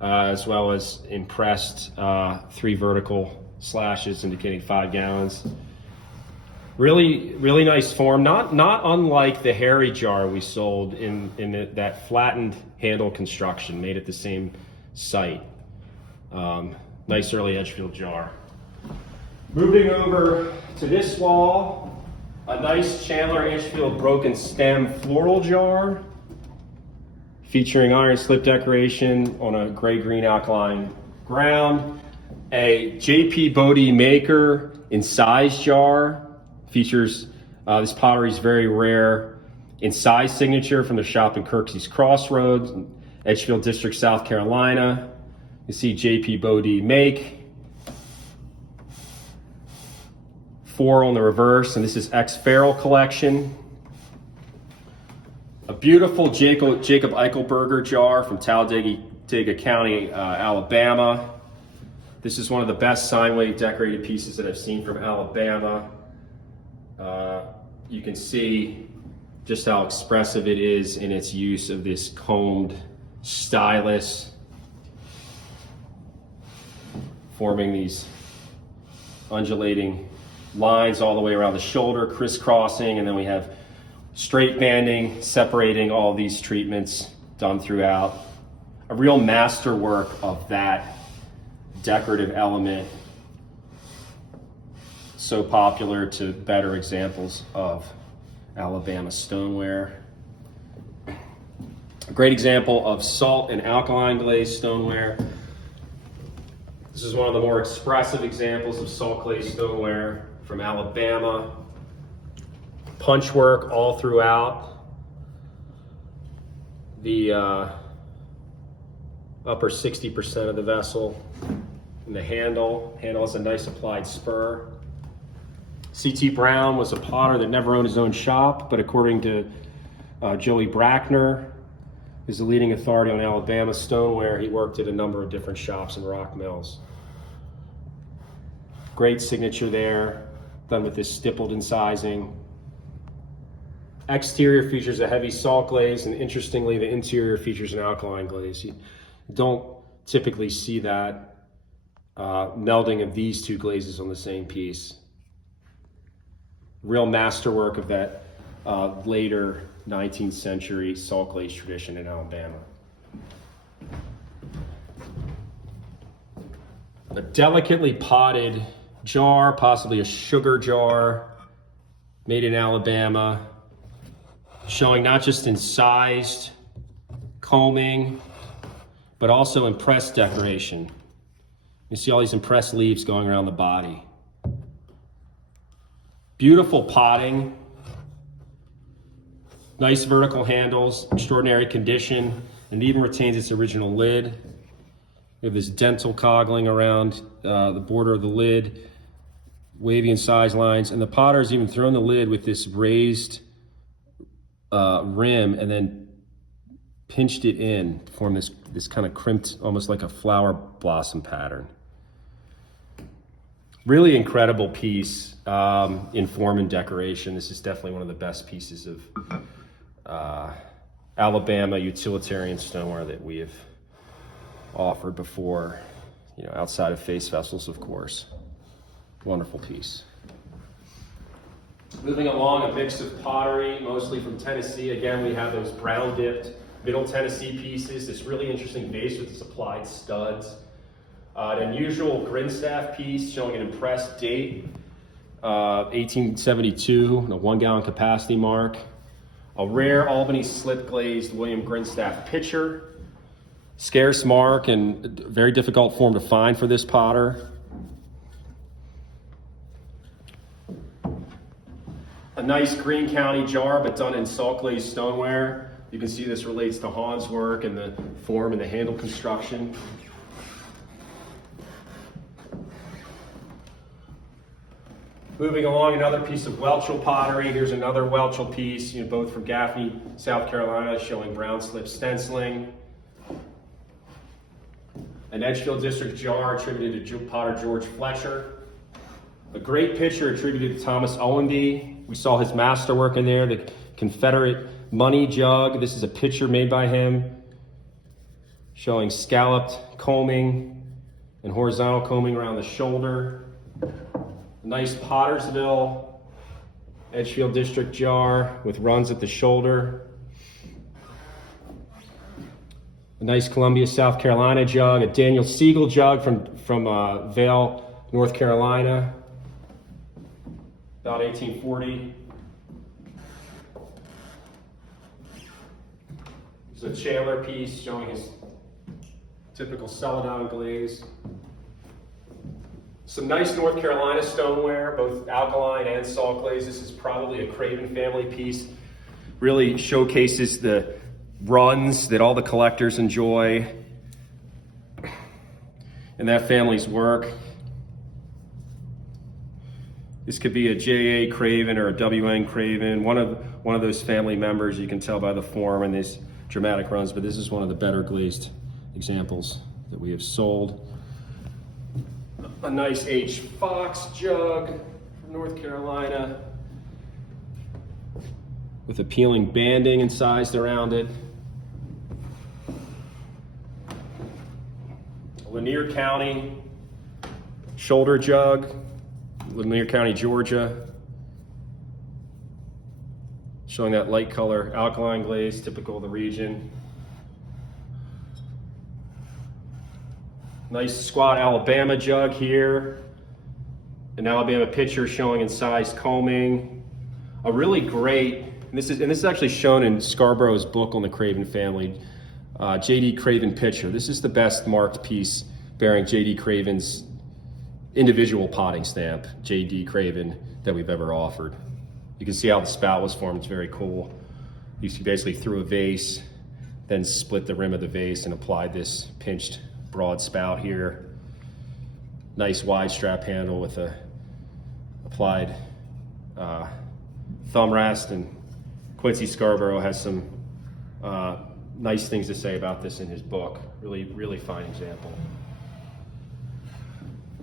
as well as impressed 3 vertical slashes indicating 5 gallons. Really, really nice form. Not unlike the Harry jar we sold in that flattened handle construction made at the same site. Nice early Edgefield jar. Moving over to this wall, a nice Chandler Edgefield broken stem floral jar featuring iron slip decoration on a gray-green alkaline ground. A J.P. Bodie Maker incised jar features this pottery's very rare incised signature from the shop in Kirksey's Crossroads, Edgefield District, South Carolina. You see J.P. Bodie make. 4 on the reverse, and this is X-Farrell collection. A beautiful Jacob Eichelberger jar from Talladega County, Alabama. This is one of the best sine wave decorated pieces that I've seen from Alabama. You can see just how expressive it is in its use of this combed stylus, forming these undulating lines all the way around the shoulder, crisscrossing, and then we have straight banding separating all these treatments done throughout. A real masterwork of that decorative element, so popular to better examples of Alabama stoneware. A great example of salt and alkaline glazed stoneware. This is one of the more expressive examples of salt glazed stoneware from Alabama. Punch work all throughout the upper 60% of the vessel. And the handle has a nice applied spur. C.T. Brown was a potter that never owned his own shop, but according to Joey Brackner, who's the leading authority on Alabama stoneware, he worked at a number of different shops and rock mills. Great signature there, done with this stippled incising. Exterior features a heavy salt glaze, and interestingly, the interior features an alkaline glaze. You don't typically see that melding of these two glazes on the same piece. Real masterwork of that later 19th century salt glaze tradition in Alabama. A delicately potted jar, possibly a sugar jar, made in Alabama, showing not just incised combing, but also impressed decoration. You see all these impressed leaves going around the body. Beautiful potting, nice vertical handles, extraordinary condition, and even retains its original lid. We have this dental cogling around the border of the lid, wavy incised lines, and the potter's even thrown the lid with this raised rim and then pinched it in to form this kind of crimped, almost like a flower blossom pattern. Really incredible piece in form and decoration. This is definitely one of the best pieces of Alabama utilitarian stoneware that we have offered before, outside of face vessels, of course. Wonderful piece. Moving along, a mix of pottery, mostly from Tennessee. Again, we have those brown dipped Middle Tennessee pieces, this really interesting vase with its applied studs. An unusual Grinstaff piece showing an impressed date, 1872, a 1 gallon capacity mark. A rare Albany slip glazed William Grinstaff pitcher. Scarce mark and very difficult form to find for this potter. A nice Greene County jar, but done in salt glazed stoneware. You can see this relates to Han's work and the form and the handle construction. Moving along, another piece of Welchel pottery. Here's another Welchel piece, both from Gaffney, South Carolina, showing brown slip stenciling. An Edgefield District jar attributed to potter George Fletcher. A great pitcher attributed to Thomas Owenby. We saw his masterwork in there, the Confederate money jug. This is a pitcher made by him, showing scalloped combing and horizontal combing around the shoulder. Nice Pottersville Edgefield District jar with runs at the shoulder. A nice Columbia, South Carolina jug. A Daniel Siegel jug from Vail, North Carolina, about 1840. There's a Chandler piece showing his typical celadon glaze. Some nice North Carolina stoneware, both alkaline and salt glaze. This is probably a Craven family piece. Really showcases the runs that all the collectors enjoy in that family's work. This could be a J.A. Craven or a W.N. Craven, one of those family members. You can tell by the form and these dramatic runs, but this is one of the better glazed examples that we have sold. A nice H. Fox jug from North Carolina with appealing banding incised around it. A Lanier County shoulder jug, Lanier County, Georgia. Showing that light color alkaline glaze, typical of the region. Nice squat Alabama jug here. An Alabama pitcher showing incised combing. A really great, and this is actually shown in Scarborough's book on the Craven family, J.D. Craven pitcher. This is the best marked piece bearing J.D. Craven's individual potting stamp, J.D. Craven, that we've ever offered. You can see how the spout was formed. It's very cool. You basically threw a vase, then split the rim of the vase and applied this pinched broad spout here. Nice wide strap handle with a applied thumb rest, and Quincy Scarborough has some nice things to say about this in his book. Really fine example.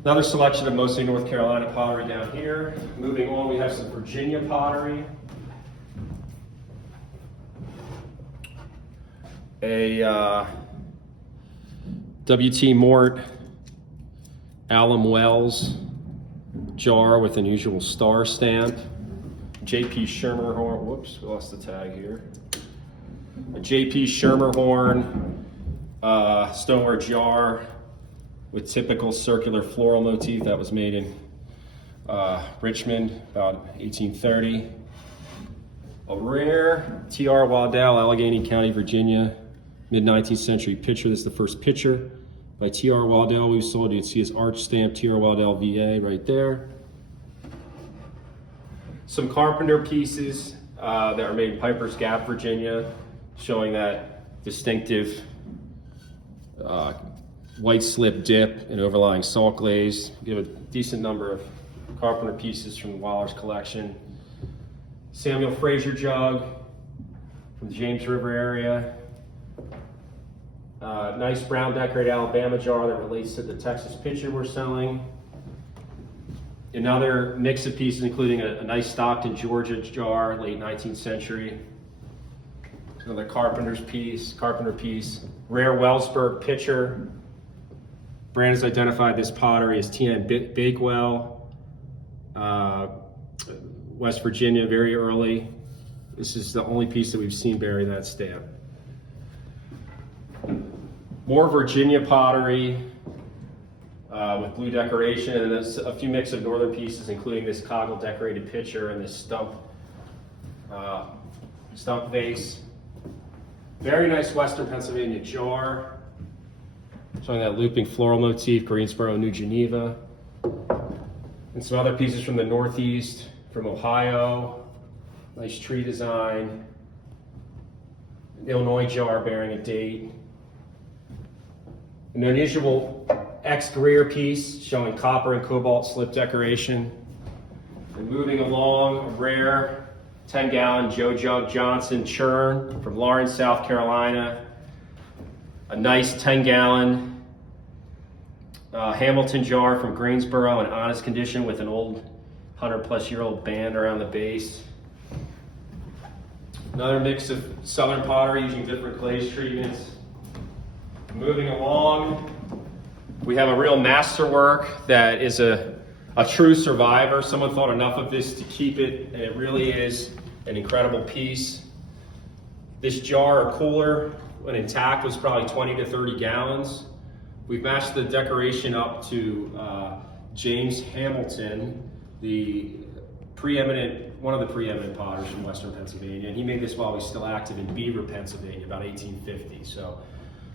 Another selection of mostly North Carolina pottery down here. Moving on, we have some Virginia pottery. A W.T. Mort Alum Wells jar with unusual star stamp. J.P. Schermerhorn, whoops, we lost the tag here. A J.P. Schermerhorn stoneware jar with typical circular floral motif that was made in Richmond about 1830. A rare T.R. Waddell, Allegheny County, Virginia, mid-19th century pitcher. This is the first pitcher by T.R. Waddell we've sold. You can see his arch stamp, T.R. Waddell VA, right there. Some carpenter pieces that are made in Piper's Gap, Virginia, showing that distinctive white slip dip and overlying salt glaze. We have a decent number of carpenter pieces from Wahler's collection. Samuel Fraser jug from the James River area. Nice brown decorated Alabama jar that relates to the Texas pitcher we're selling. Another mix of pieces, including a nice Stockton, Georgia jar, late 19th century. Another carpenter piece. Rare Wellsburg pitcher. Brand has identified this pottery as T.M. Bakewell, West Virginia, very early. This is the only piece that we've seen bearing that stamp. More Virginia pottery with blue decoration, and there's a few mix of northern pieces, including this coggle decorated pitcher and this stump vase. Very nice Western Pennsylvania jar, showing that looping floral motif, Greensboro, New Geneva. And some other pieces from the Northeast, from Ohio. Nice tree design. An Illinois jar bearing a date. An unusual ex-Greer piece showing copper and cobalt slip decoration. And moving along, a rare 10-gallon Joe Jug Johnson churn from Lawrence, South Carolina. A nice 10-gallon Hamilton jar from Greensboro in honest condition with an old 100-plus-year-old band around the base. Another mix of southern pottery using different glaze treatments. Moving along, we have a real masterwork that is a true survivor. Someone thought enough of this to keep it, and it really is an incredible piece. This jar or cooler, when intact, was probably 20 to 30 gallons. We've matched the decoration up to James Hamilton, one of the preeminent potters from Western Pennsylvania, and he made this while he was still active in Beaver, Pennsylvania, about 1850. So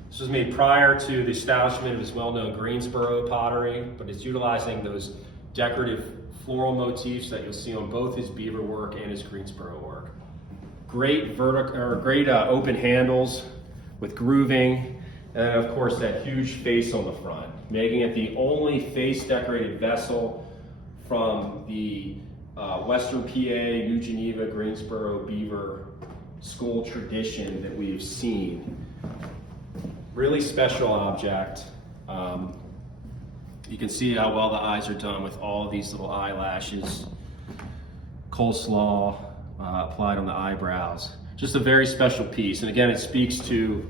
this was made prior to the establishment of his well-known Greensboro pottery, but it's utilizing those decorative floral motifs that you'll see on both his Beaver work and his Greensboro work. Great open handles with grooving, and then of course that huge face on the front, making it the only face decorated vessel from the Western PA, New Geneva, Greensboro, Beaver school tradition that we've seen. Really special object. You can see how well the eyes are done with all these little eyelashes, coleslaw applied on the eyebrows. Just a very special piece. And again, it speaks to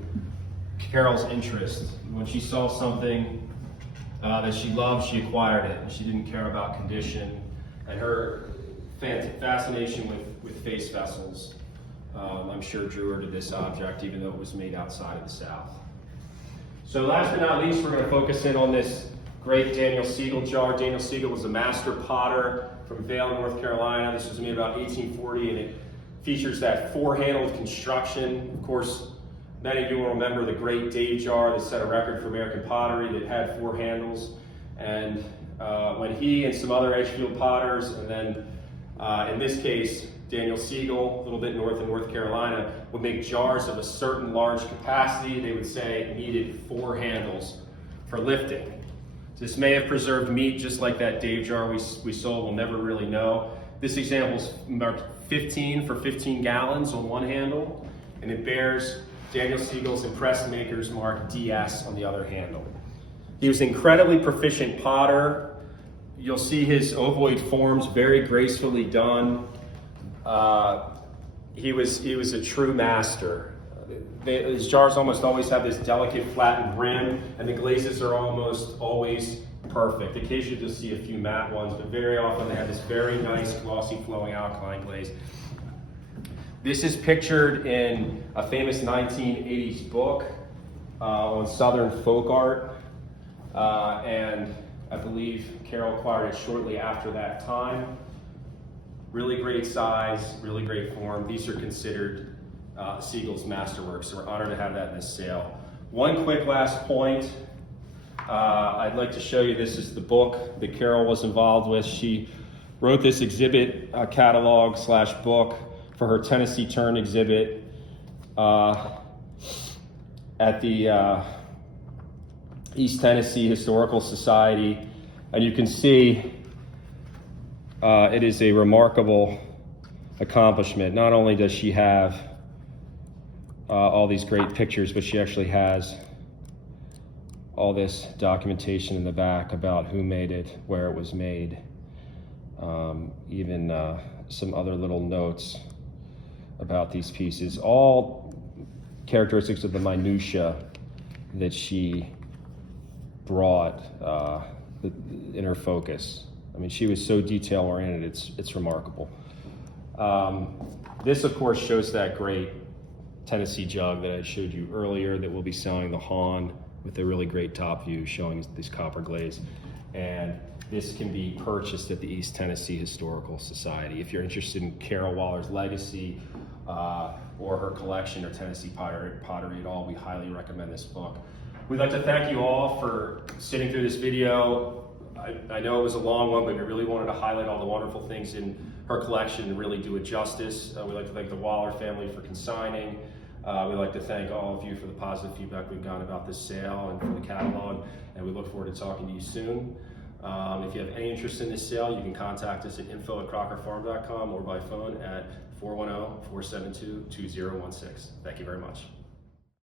Carole's interest. When she saw something that she loved, she acquired it. And she didn't care about condition. And her fascination with face vessels, I'm sure, drew her to this object, even though it was made outside of the South. So last but not least, we're going to focus in on this great Daniel Siegel jar. Daniel Siegel was a master potter from Vail, North Carolina. This was made about 1840, and it features that four-handled construction. Of course, many of you will remember the great Dave jar that set a record for American pottery that had four handles. And when he and some other Edgefield potters, and then in this case, Daniel Siegel, a little bit north of North Carolina, would make jars of a certain large capacity, they would say it needed four handles for lifting. This may have preserved meat just like that Dave jar we sold, we'll never really know. This example's marked 15 for 15 gallons on one handle, and it bears Daniel Siegel's impressed maker's mark DS on the other handle. He was an incredibly proficient potter. You'll see his ovoid forms very gracefully done. He was a true master. His jars almost always have this delicate flattened rim, and the glazes are almost always perfect. Occasionally you'll see a few matte ones, but very often they have this very nice glossy flowing alkaline glaze. This is pictured in a famous 1980s book on Southern folk art, and I believe Carole acquired it shortly after that time. Really great size, really great form. These are considered Siegel's Masterwork, so we're honored to have that in this sale. One quick last point. I'd like to show you, this is the book that Carole was involved with. She wrote this exhibit catalog / book for her Tennessee Turn exhibit at the East Tennessee Historical Society. And you can see it is a remarkable accomplishment. Not only does she have all these great pictures, but she actually has all this documentation in the back about who made it, where it was made, even some other little notes about these pieces, all characteristics of the minutia that she brought in her focus. I mean, she was so detail oriented, it's remarkable. This of course shows that great Tennessee jug that I showed you earlier that we'll be selling, the Han, with a really great top view showing this copper glaze. And this can be purchased at the East Tennessee Historical Society. If you're interested in Carole Wahler's legacy or her collection or Tennessee pottery at all, we highly recommend this book. We'd like to thank you all for sitting through this video. I know it was a long one, but we really wanted to highlight all the wonderful things in her collection and really do it justice. We'd like to thank the Wahler family for consigning. We'd like to thank all of you for the positive feedback we've gotten about this sale and for the catalog, and we look forward to talking to you soon. If you have any interest in this sale, you can contact us at info@crockerfarm.com or by phone at 410-472-2016. Thank you very much.